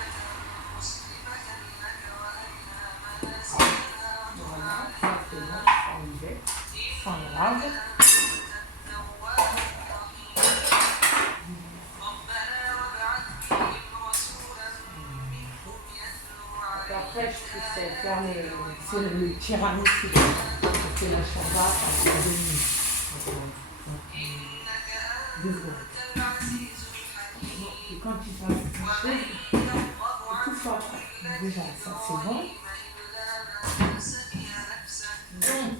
Voilà, ça c'est bon, ça y est. On lave. faire le tiramisu. Parce que la chamba, ça fait 2 minutes. 2 secondes. Et quand tu fasses quelque chose, tout soit prêt. Donc déjà, ça c'est bon. Donc,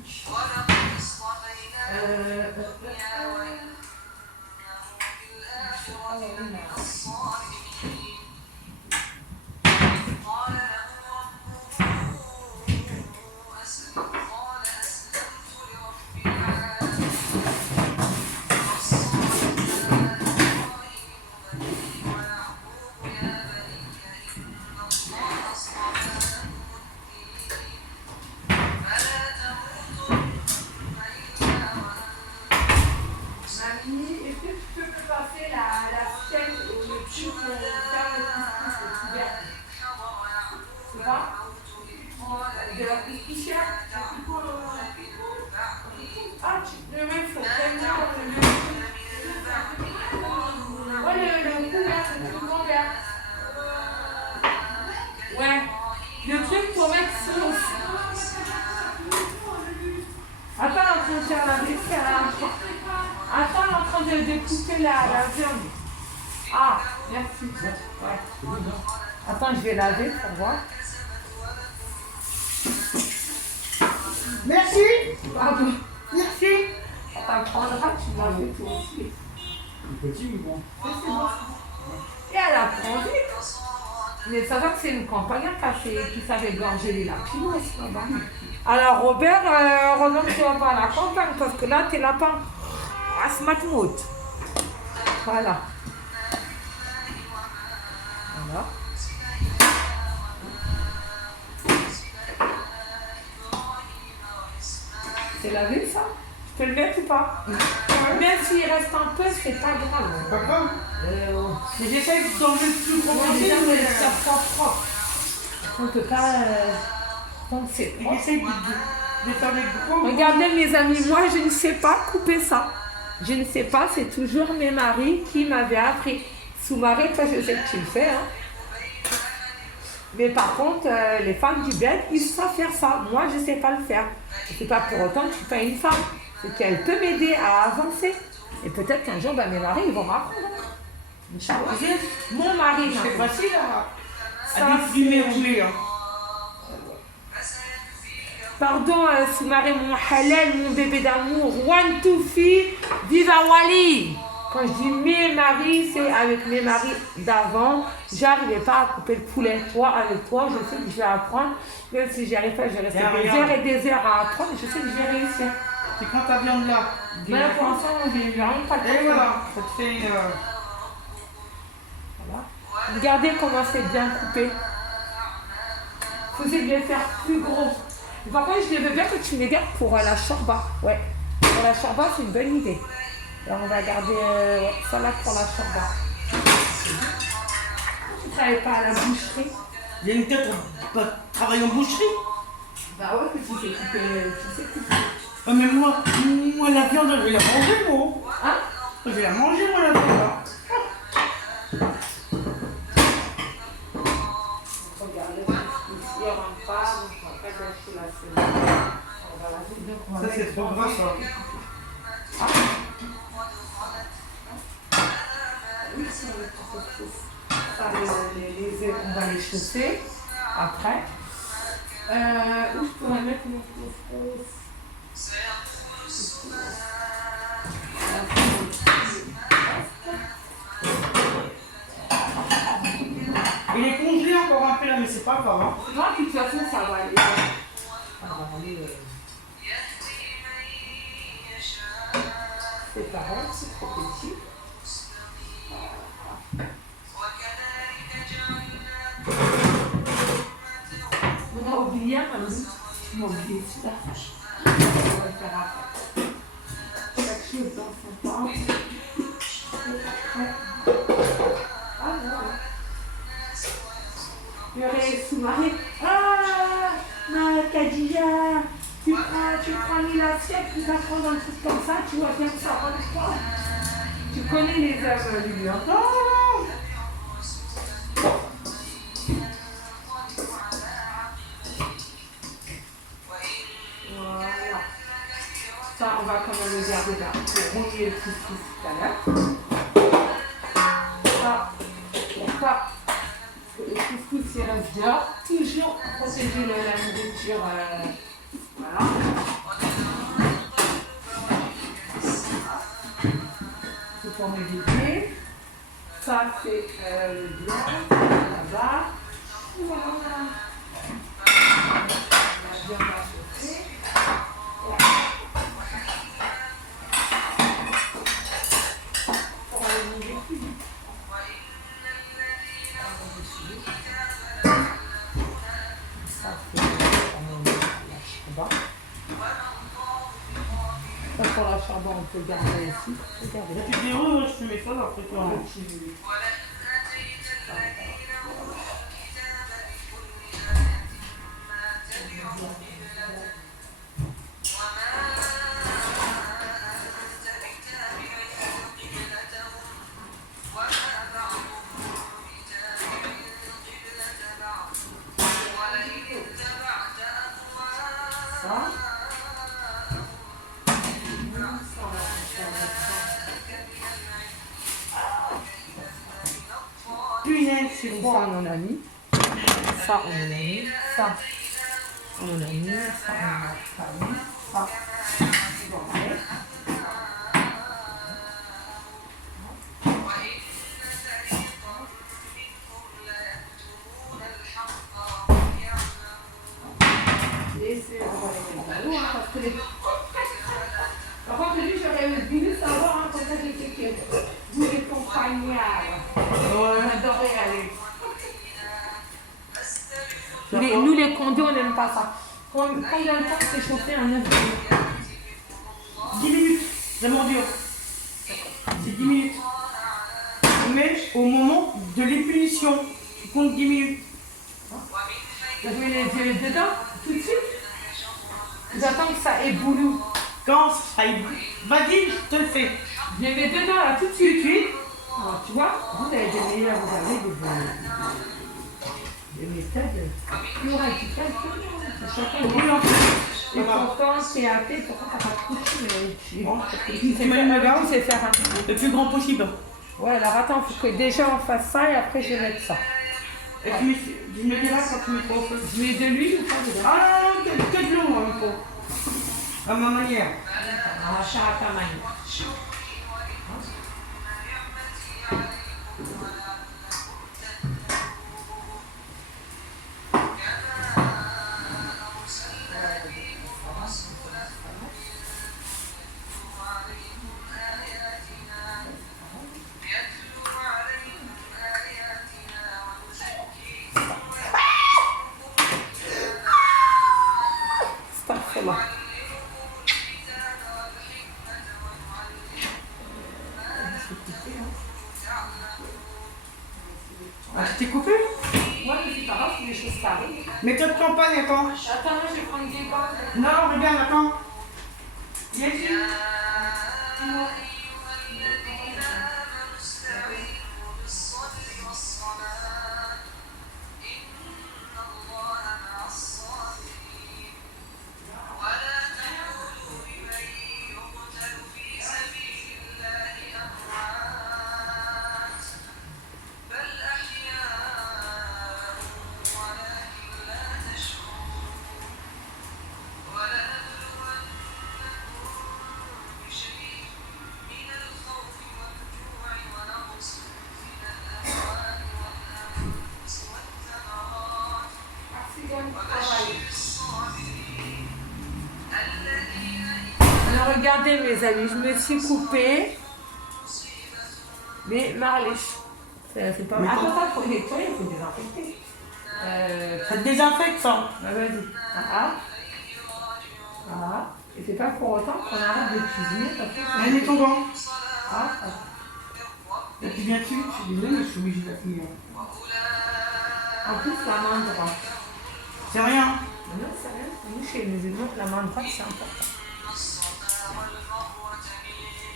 ouais, le truc pour mettre sauce. Attends, on est en train de faire la vaisselle. Attends, on est en train de découper la viande. Ah, merci. Ouais. Attends, je vais laver pour voir. Merci. Pardon. Merci. Ça prendra, tu laves toi aussi. Petit ou bon? Et elle apprend vite. Mais ça va que c'est une campagne qui savait gorger les lapins. Alors Robert, heureusement que tu vas pas à la campagne parce que là, tes lapins, asmat mout. Voilà. Voilà. C'est lavé ça? Je peux le mettre ou pas? Même s'il reste un peu, c'est pas grave. Pas grave. Mais j'essaie d'enlever le plus gros possible, mais ça sera propre. On peut pas. Donc c'est propre. J'essaie de faire des gros. Regardez mes amis, moi je ne sais pas couper ça. Je ne sais pas, c'est toujours mes maris qui m'avaient appris. Sous-marie, toi je sais que tu le fais. Hein. Mais par contre, les femmes du bled, ils savent faire ça. Moi je ne sais pas le faire. C'est pas pour autant que je suis pas une femme. C'est qu'elle peut m'aider à avancer. Et peut-être qu'un jour, mes maris, ils vont m'apprendre. Mon mari, C'est m'a facile à Ça, défumer. Pardon, Soumaré, mon halal, mon bébé d'amour, one, two, fille, viva Wally. Quand je dis mes maris, c'est avec mes maris d'avant. J'arrivais pas à couper le poulet. Toi, avec toi, je sais que je vais apprendre. Même si j'y arrive pas, je vais rester des heures et des heures à apprendre. Je sais que je vais réussir. C'est quand ta viande là. Mais là, pour l'instant, je n'ai vraiment pas le temps. Et voilà, ça te fait. Voilà. Regardez comment c'est bien coupé. Faut essayer de le faire plus gros. Par contre, je veux bien que tu m'aides pour la shorba. Ouais. Pour la shorba, c'est une bonne idée. Alors, on va garder ça là pour la shorba. Tu ne travailles pas à la boucherie? Il y a une tête pour travailler en boucherie. Bah ouais, que tu sais couper. Tu sais couper. Oh, mais moi, la viande, je vais la manger, moi. Hein? Je vais la manger, moi, la viande. Là. Regardez, il n'y aura pas, donc on va pas gâcher la semaine. On va la vider, donc on va Ça, c'est trop gras, ça. Oui, c'est le couscous. Ça, les œufs, on va les chausser après. Où je pourrais mettre mon couscous? Il est congelé encore un peu là, mais c'est pas grave. Hein. Non, de toute façon, ça va aller. Ça va aller. C'est pareil, c'est trop petit. On a oublié un bout. On a oublié celui-là. On va le faire après. Chaque chose dans son temps. Ah non. Purée, sous-marée. Ah, ma Khadija, tu prends une assiette, tu vas prendre un truc comme ça, tu vois bien que ça rentre pas. Tu connais les œuvres, lui. Hein? Ça, on va quand même le garder là pour rouiller le couscous tout à l'heure. Ça, le couscous il reste dehors. Toujours protéger la nourriture. Voilà. C'est pour mes bébés. Ça, c'est le blanc, là-bas. Voilà. On a bien réchauffé. Ça pour la charbon, on peut garder ici. Regardez. La petite vidéo, moi je te mets ça là, après toi. Punaise, c'est Ça, bon. on en a mis. Ça, on en a mis. Ça, on en a mis. Ça, on en a pas mis. Ça, on en a mis. Laissez parce que les... Par contre, lui, j'aurais voulu savoir quand j'étais que vous les compagnards. On adorait aller. Nous, les condés, on n'aime pas ça. Combien de temps c'est chauffé un œuf? 10 minutes, la mordure. C'est 10 minutes. Mais au moment de l'ébullition, tu comptes 10 minutes. Je mets les yeux dedans tout de suite. J'attends que ça ébouille. Quand ça ébullit, vas-y, je te le fais. Je les mets dedans là tout de suite. Alors, tu vois, vous avez des meilleurs, vous avez des méthodes plus radicales que moi. Chacun Oui, en fait. et pourtant, c'est athée, pourquoi t'as pas de couche, mais Bon, c'est même le gars, c'est faire un le plus grand possible. Ouais, alors attends, il faut que déjà on fasse ça et après je vais mettre ça. Et tu me diras quand tu me prends au feu. Je mets de l'huile ou pas dedans? Ah non, que de l'eau, hein, il faut. À ma manière. On va faire à ta manière. Astaghfirullah. Ah, tu t'es coupé? Moi, je suis pas grave, c'est des choses qui arrivent. Mais toi de campagne, attends. Attends, je vais prendre des gants. Non, regarde, attends. Viens ici. Alors regardez mes amis, je me suis coupée. Mais Marlèche, c'est pas mal. Attends, il faut nettoyer, il faut désinfecter. Ça te désinfecte, ça. Bah, vas-y. Et c'est pas pour autant qu'on arrête de cuisiner parce que Allez, mets ton gant. Ah. Et puis bien dessus, je suis désolée, mais je suis obligée de la finir. En plus, la main droite. C'est rien. Non, c'est rien. Nous, chez les musulmans, la main droite, c'est important.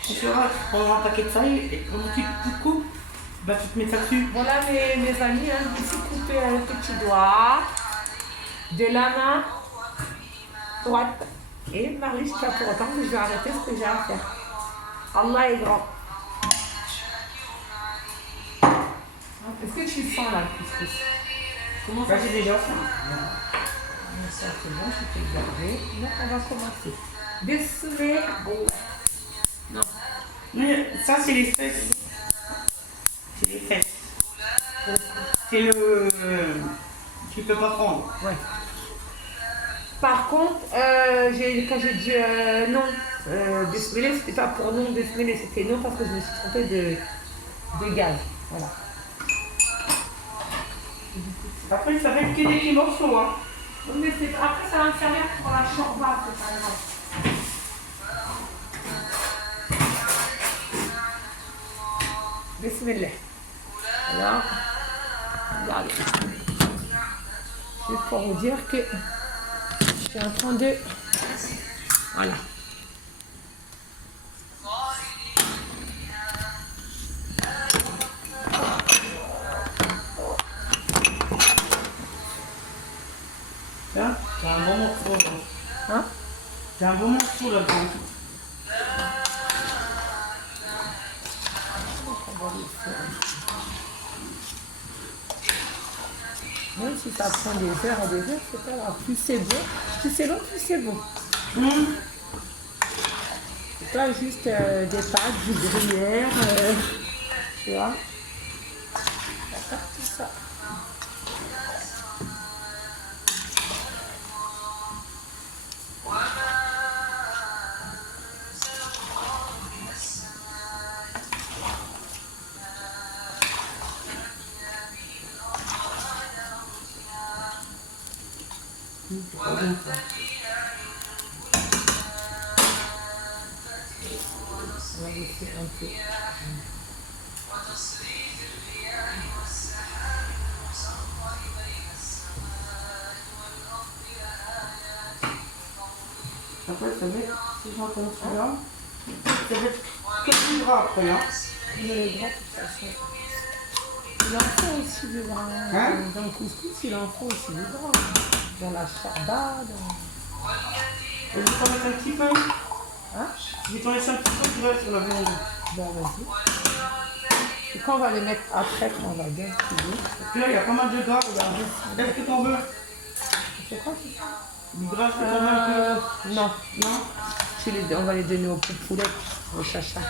Tu feras, tu prendras un paquet de feuilles et quand tu te coupes, bah tu te mets ça dessus. Voilà mes amis, hein, je me suis coupée avec le petit doigt de la main droite. Et Marie, je pas pour autant que je vais arrêter ce que j'ai à faire. Allah est grand. Est-ce que tu sens là le couscous? Comment ça? J'ai déjà ça. Ça c'est bon, je peux le garder. Là, on va commencer. Bismillah. Non. Mais ça, c'est les fesses. C'est les fesses. C'est le... Tu peux pas prendre. Ouais. Par contre, quand j'ai dit non, Bismillah, c'était pas pour non, Bismillah, c'était non parce que je me suis trompée de gaz. Voilà. Après, ça fait que des petits morceaux. Hein. Mais après, ça va me servir pour la shorba, c'est pas grave. Bismillah. Alors, regardez. Juste pour vous dire que je suis en train de... Voilà. Tiens, c'est un bon morceau là. Hein? C'est un bon morceau là-dedans. Même si ça prend des heures et des heures, c'est pas grave. Plus c'est bon, plus c'est long, plus c'est bon. C'est pas juste des pâtes, du gruyère, tu vois. Ça fait tout ça. On va laisser un peu. Après, ça va être, si j'entends celui-là, ça va être que plus gras après. Hein. Mais le gras, de toute façon. Il en faut aussi du gras. Hein? Dans le couscous, il en faut aussi du gras. Dans la charba, dans... Et je vais t'en mettre un petit peu. Hein? Je vais t'en laisser un petit peu qui reste sur la viande. Ben vas-y. Et quand on va les mettre après, quand on va bien cuire. Parce que là, il y a pas mal de gras, regarde. Qu'est-ce que t'en veux? C'est quoi c'est ça? Du gras, est-ce que t'en veux un peu? Non. Non? On va les donner aux poulettes, aux chachas.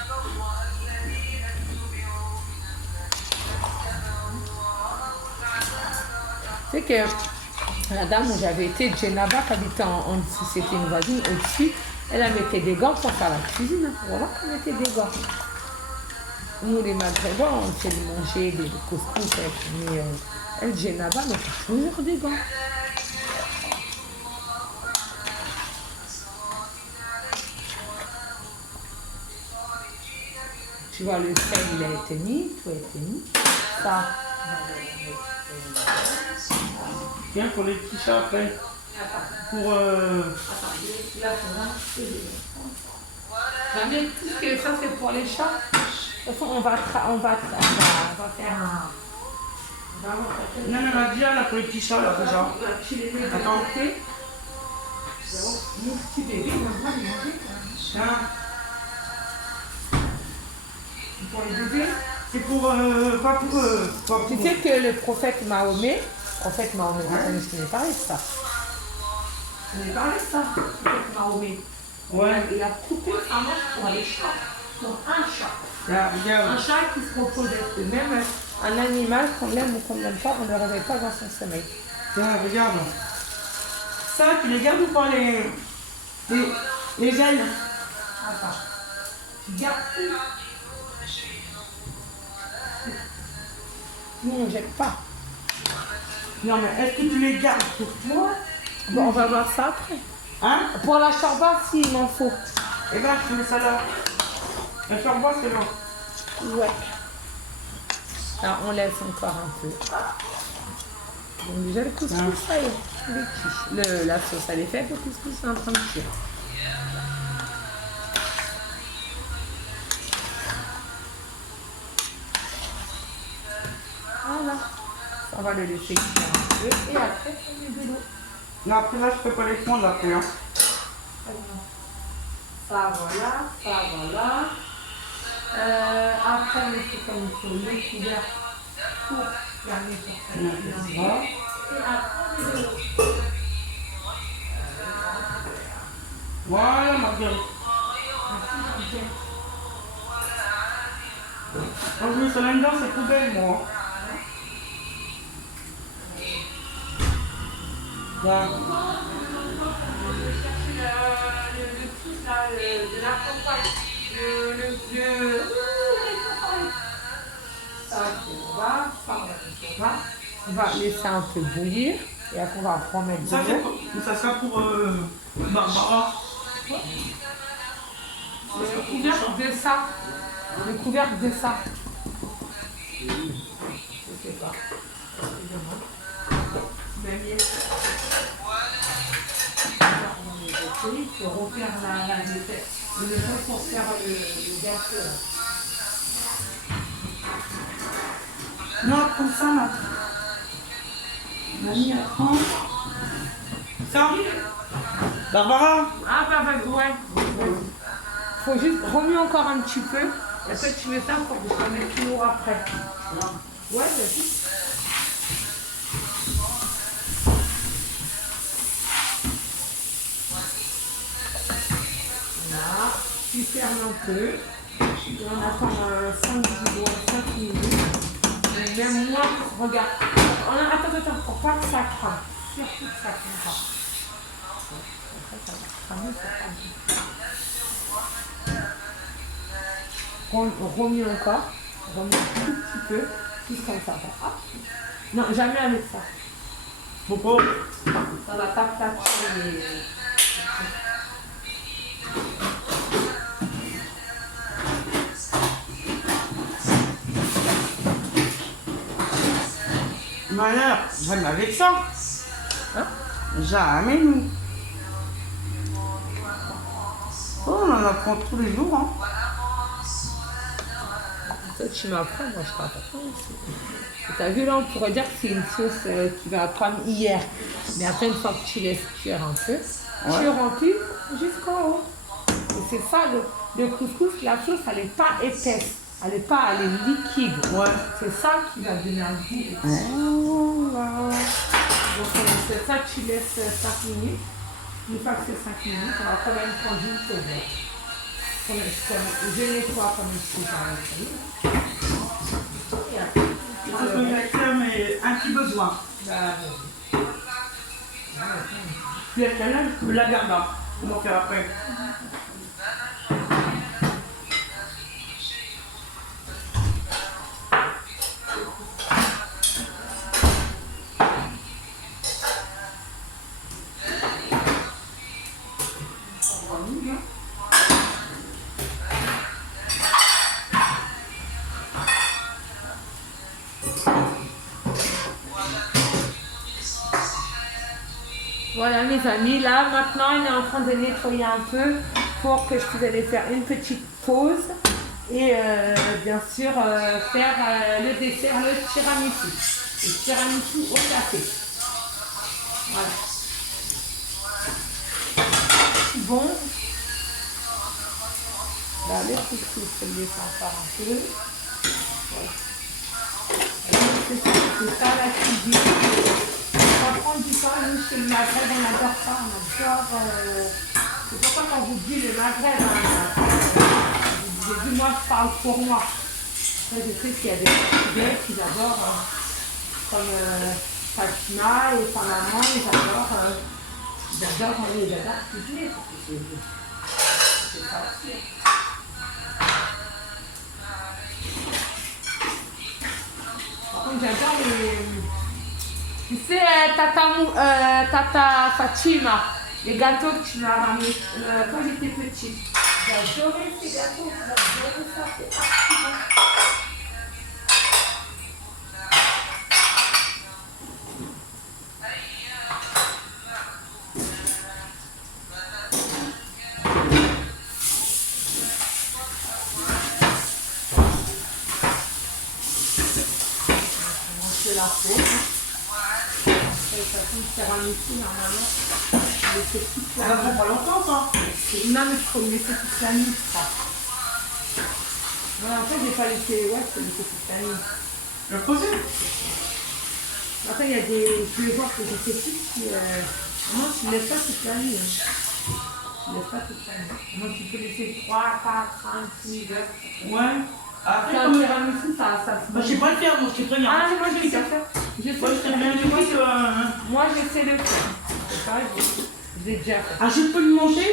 C'est que la dame où j'avais été, Djenaba, qui habitait en dessous, c'était une voisine au-dessus, elle mettait des gants pour faire la cuisine. Voilà qu'elle mettait des gants. Nous, les Maghrébins, on fait manger des couscous, mais elle, Djenaba, mettait toujours des gants. Tu vois, le sel, il a été mis, tout a été mis. Ça, Tiens, pour les petits chats après. Pour... mais puisque ça c'est pour les chats, de toute façon on va faire un... Non, mais on a déjà là pour les petits chats là déjà. Tu les mets de Attends. côté. Mon petit bébé, il va pas manger. Tiens, Pour les bébés. c'est pour... pas pour... Tu sais que le prophète Mahomet, je n'ai parlé de ça. Je n'ai parlé de ça, le prophète Mahomet. Ouais. Il a coupé sa main pour les chats, pour un chat. Là, Un regarde. chat qui se repose d'être même un animal qu'on l'aime ou qu'on n'aime pas, on ne le réveille pas dans son sommeil. Tiens, regarde. Ça, tu les gardes ou pas les ailes? Attends. Tu gardes tout. Nous, on ne jette pas. Non, mais est-ce que tu les gardes pour toi? Bon, on va voir ça après. Hein? Pour la charba, si, il m'en faut. Eh ben, je te mets ça là. La charbois, c'est là. Ouais. Alors, on laisse encore un peu. Donc, déjà, le couscous, ça y est, il est cuit. La sauce, elle est faite, le couscous, c'est en train de cuire. Voilà. On va le laisser cuire un peu. Et après, on met de l'eau. Non, après là, je peux pas les prendre après. Hein. Allez, Ça, voilà. Après, on fait comme il faut le couvert pour garder pour faire la viande. Et après, Voilà, Marguerite. En plus, là-dedans, c'est poubelle, moi. Voilà. le truc là, de la campagne, le vieux. Ça, on va laisser un peu bouillir et après on va remettre Ça, de l'eau. ça sera pour Barbara. Le couvercle de ça. Le couvercle de ça. Je sais pas. Il faut refaire la vaisselle. Le temps pour faire le gâteau là. Non, comme ça, là. Mamie, elle prend. Ça Barbara. Ah bah ouais. Faut juste remuer encore un petit peu. Et après tu mets ça pour que tu mettes l'eau après. Ouais, vas-y. Là, tu fermes un peu. Et on attend 5 minutes. Et même moi, regarde. Attends, pour pas que ça crame. Surtout que ça crame pas. Après, ça va cramer, ça crame. Remue encore. Remue un tout petit peu. Juste comme ça. Hop. Non, jamais avec ça. Pourquoi? Ça va pas taper les... Malheur, jamais avec ça. Hein? Jamais, nous. Oh, on en apprend tous les jours, hein. Ça, tu m'apprends, moi je t'apprends aussi. T'as vu là, on pourrait dire que c'est une sauce que tu vas apprendre hier. Mais après, une fois que tu laisses cuire un peu, tu remplis jusqu'en haut. Et c'est ça, le couscous, la sauce, elle n'est pas épaisse. Elle est liquide. Ouais. C'est ça qui va donner un goût. Oh là. Donc c'est ça, tu laisses 5 minutes. Une fois que c'est 5 minutes, on va quand même prendre une sauvette. Je nettoie comme ici par ici. Il faut que je mette ça, mais un petit besoin. Bah, Puis la cannelle, je la garde là. On va faire après. voilà mes amis, là maintenant on est en train de nettoyer un peu pour que je puisse aller faire une petite pause et bien sûr faire le dessert, le tiramisu. Le tiramisu au café. Voilà. Bon. Là, le couscous, je le laisse encore un peu. Voilà. C'est ça la cuisine. Ça prend du temps, nous chez le Maghreb, on adore ça, on adore. C'est pourquoi quand vous dites le Maghreb, je dis moi je parle pour moi. Après, je sais qu'il y a des Portugais qui adorent, comme Fatima et sa maman, ils adorent cuisiner. C'est ça aussi. Par contre, j'adore les... Tu sais, Tata Fatima, les gâteaux que tu m'as ramenés quand j'étais petite. J'adorais ces gâteaux, j'adorais ça, c'est archi bon. Je la peau. Et toute façon, le tiramisu, normalement, on le fait toute Ça la prend nuit. pas longtemps, ça. Non, mais il faut le laisser toute la nuit, ça. Ouais, en fait, j'ai pas laissé, ouais, il faut le laisser toute la nuit. Le poser. Après, il y a des, je vais voir que je sais plus si, moi, tu ne laisses pas toute la nuit. Hein. Tu ne laisses pas toute la nuit. Moi, tu peux laisser 3, 4, 5, 6 heures. Ouais. Après, C'est un comme... tiramisu, ça se Bah, je sais pas le faire, donc je te préviens. Ah, moi, je sais faire. Je sais Moi, je te préviens du coup que... Moi, je sais le faire. C'est pareil, je l'ai déjà fait. Ah, je peux le manger,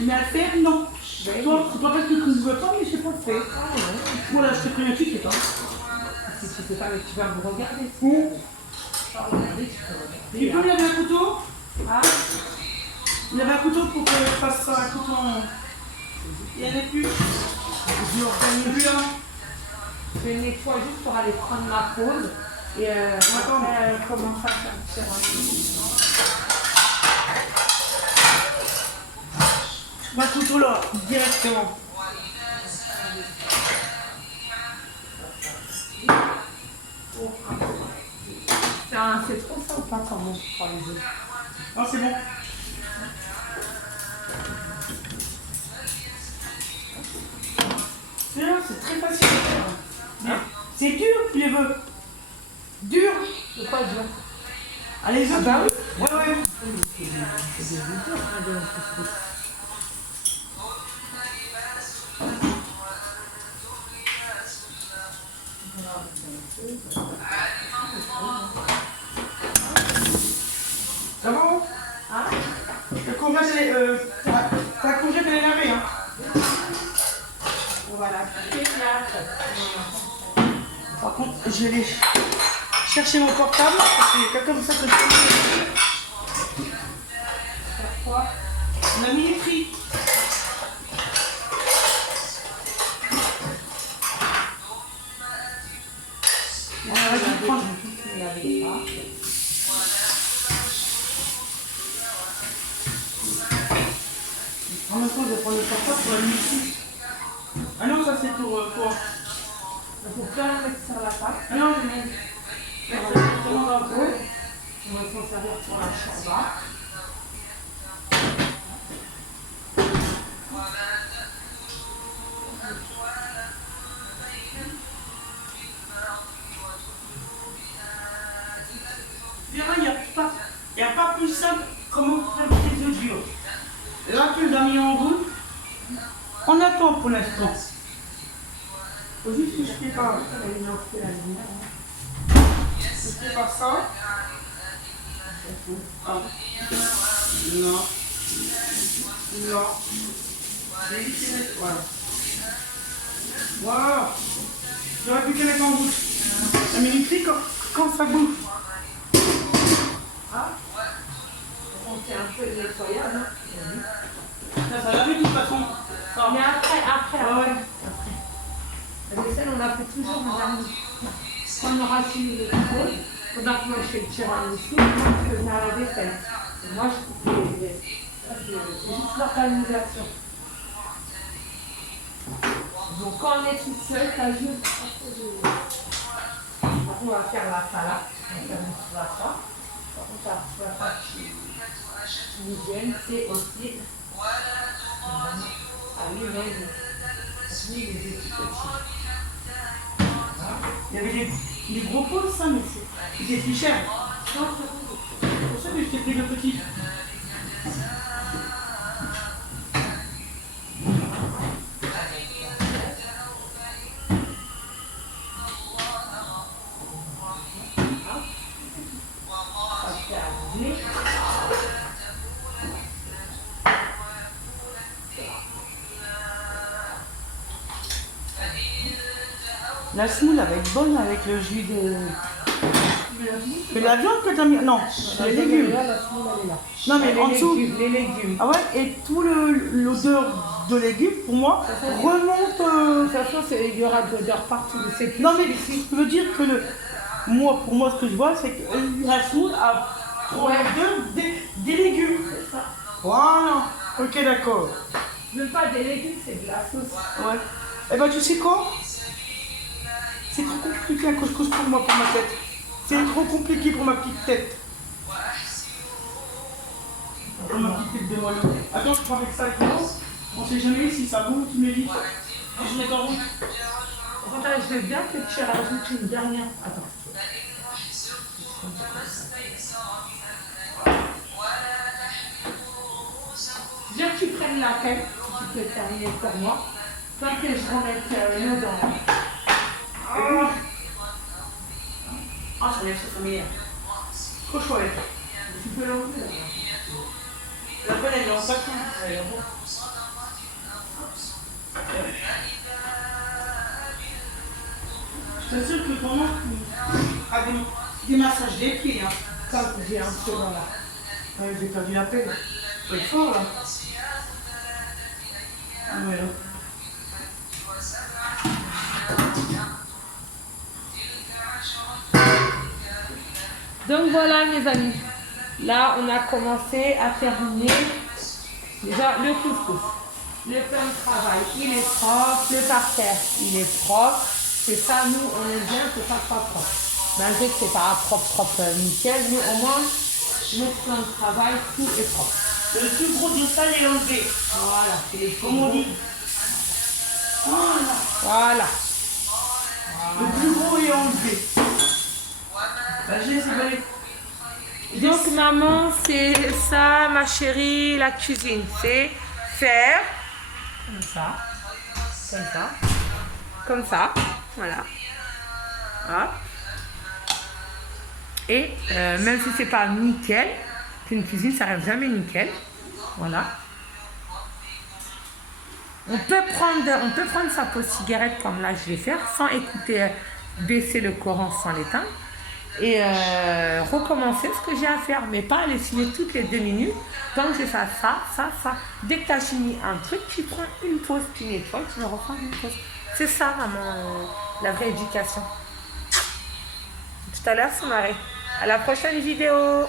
mais à le faire, non. Ouais. Toi, c'est pas parce que tu ne veux pas, mais je sais pas le faire. Ah, ouais. Voilà, je te préviens tout de suite. Hein. Si tu sais pas, mais tu vas me regarder. Ou, Tu vas regarder, tu peux regarder. tu peux me laver un couteau. Ah, Laver un couteau pour que je fasse ça un couteau en... Il y en a plus. je organise. Plus là. Je nettoie juste pour aller prendre ma pause. Et après, commence à faire le tiramisu. Ma couteau là, directement. C'est trop sympa comment je prends les œufs. Ah, c'est bon. C'est là, c'est très facile à faire. C'est dur, tu les veux. Dur. De quoi je veux? Allez, les Ah autres. bah oui. Ouais, ouais. C'est des œufs, hein, de couscous. Ça va? Hein? La courgette, elle est... ta courgette, elle est lavée, hein. Voilà. Par contre, je vais aller chercher mon portable, parce qu'il y a quelqu'un comme ça que je peux... Faire quoi? On a mis les prix. Vas-y, prends. En même temps, je vais prendre le portable pour la nuit. Ah non, ça c'est pour quoi? Il faut bien le mettre sur la table. Ah non, je vais mettre directement dans le pot. On va s'en servir pour la shorba. Vera, il n'y a pas plus simple comment faire des œufs durs. Là, tu les as mis en route. On attend pour l'instant. Faut juste que je prépare. Je prépare ça. Ah. Non. Non. Voilà. Voilà. J'aurais pu te mettre en route. Ça mérite quand ça bouffe. Ah. On fait un peu de nettoyage. Hein. Ça lave de toute façon. Mais après. Ouais. La vaisselle, on la fait toujours madame. Quand on aura fini le contrôle, pendant que moi je fais le tiramisu, moi je fais à la vaisselle. Et moi je coupe les ça, c'est juste l'organisation. Donc quand on est toute seule, t'as juste... On va faire la salade, on va faire une salade. Par contre, la pâte tunisienne, c'est aussi... Ah oui, mais les équipes petits. Il y avait des gros pots, ça, mais c'était plus cher. C'est pour ça que je t'ai pris le petit. La semoule va être bonne avec le jus de... Mais la viande que t'as mis... Non, les légumes. Non, mais en dessous... Les légumes. Ah ouais, et tout l'odeur de légumes, pour moi, remonte... De toute façon, il y aura de l'odeur partout. C'est plus Non, mais je veux dire que moi, pour moi, ce que je vois, c'est que la semoule a l'odeur des légumes. C'est ça. Voilà. Ok, d'accord. Même pas des légumes, c'est de la sauce. Ouais. Eh ben, tu sais quoi? C'est trop compliqué un couscous pour moi, pour ma tête. C'est trop compliqué pour ma petite tête. On m'a quitté de moi. Attends, je prends avec ça avec moi. On sait jamais si ça monte, tu me dis. Je mets en route. Attends, je veux bien que tu rajoutes une dernière. Attends. Bien que tu prennes la tête, tu peux terminer pour moi. Tant que je remette le dent. Ah, ça lève, ça meilleur. Trop chouette. Tu peux l'enlever là. La bonne, elle est en sac. Je t'assure que ton oncle a des massages des pieds. Hein. Quand j'ai un peu dans là. Ouais, j'ai perdu la peine. Faut être fort là. Ah ouais, là. Donc voilà mes amis. Là on a commencé à terminer déjà le couscous. Le plan de travail, il est propre. Le parterre, il est propre. C'est ça, nous on aime bien que ça soit propre. Malgré que c'est pas propre nickel, mais au moins notre plan de travail, tout est propre. Le plus gros de ça est enlevé. Voilà, c'est les Comme on dit. Voilà. Voilà. Le plus gros est enlevé. J'ai séparé. Donc maman, c'est ça ma chérie, la cuisine. C'est faire comme ça, comme ça, comme ça, voilà. Hop. Et même si c'est pas nickel, une cuisine ça reste jamais nickel. Voilà. On peut prendre sa pause cigarette comme là je vais faire, sans écouter, baisser le Coran sans l'éteindre. Et recommencer ce que j'ai à faire, mais pas aller signer toutes les 2 minutes. Tant que j'ai fait ça. Dès que tu as fini un truc, tu prends une pause, tu nettoies, tu me refais une pause. C'est ça, maman, la vraie éducation. Tout à l'heure, Soumaré. À la prochaine vidéo.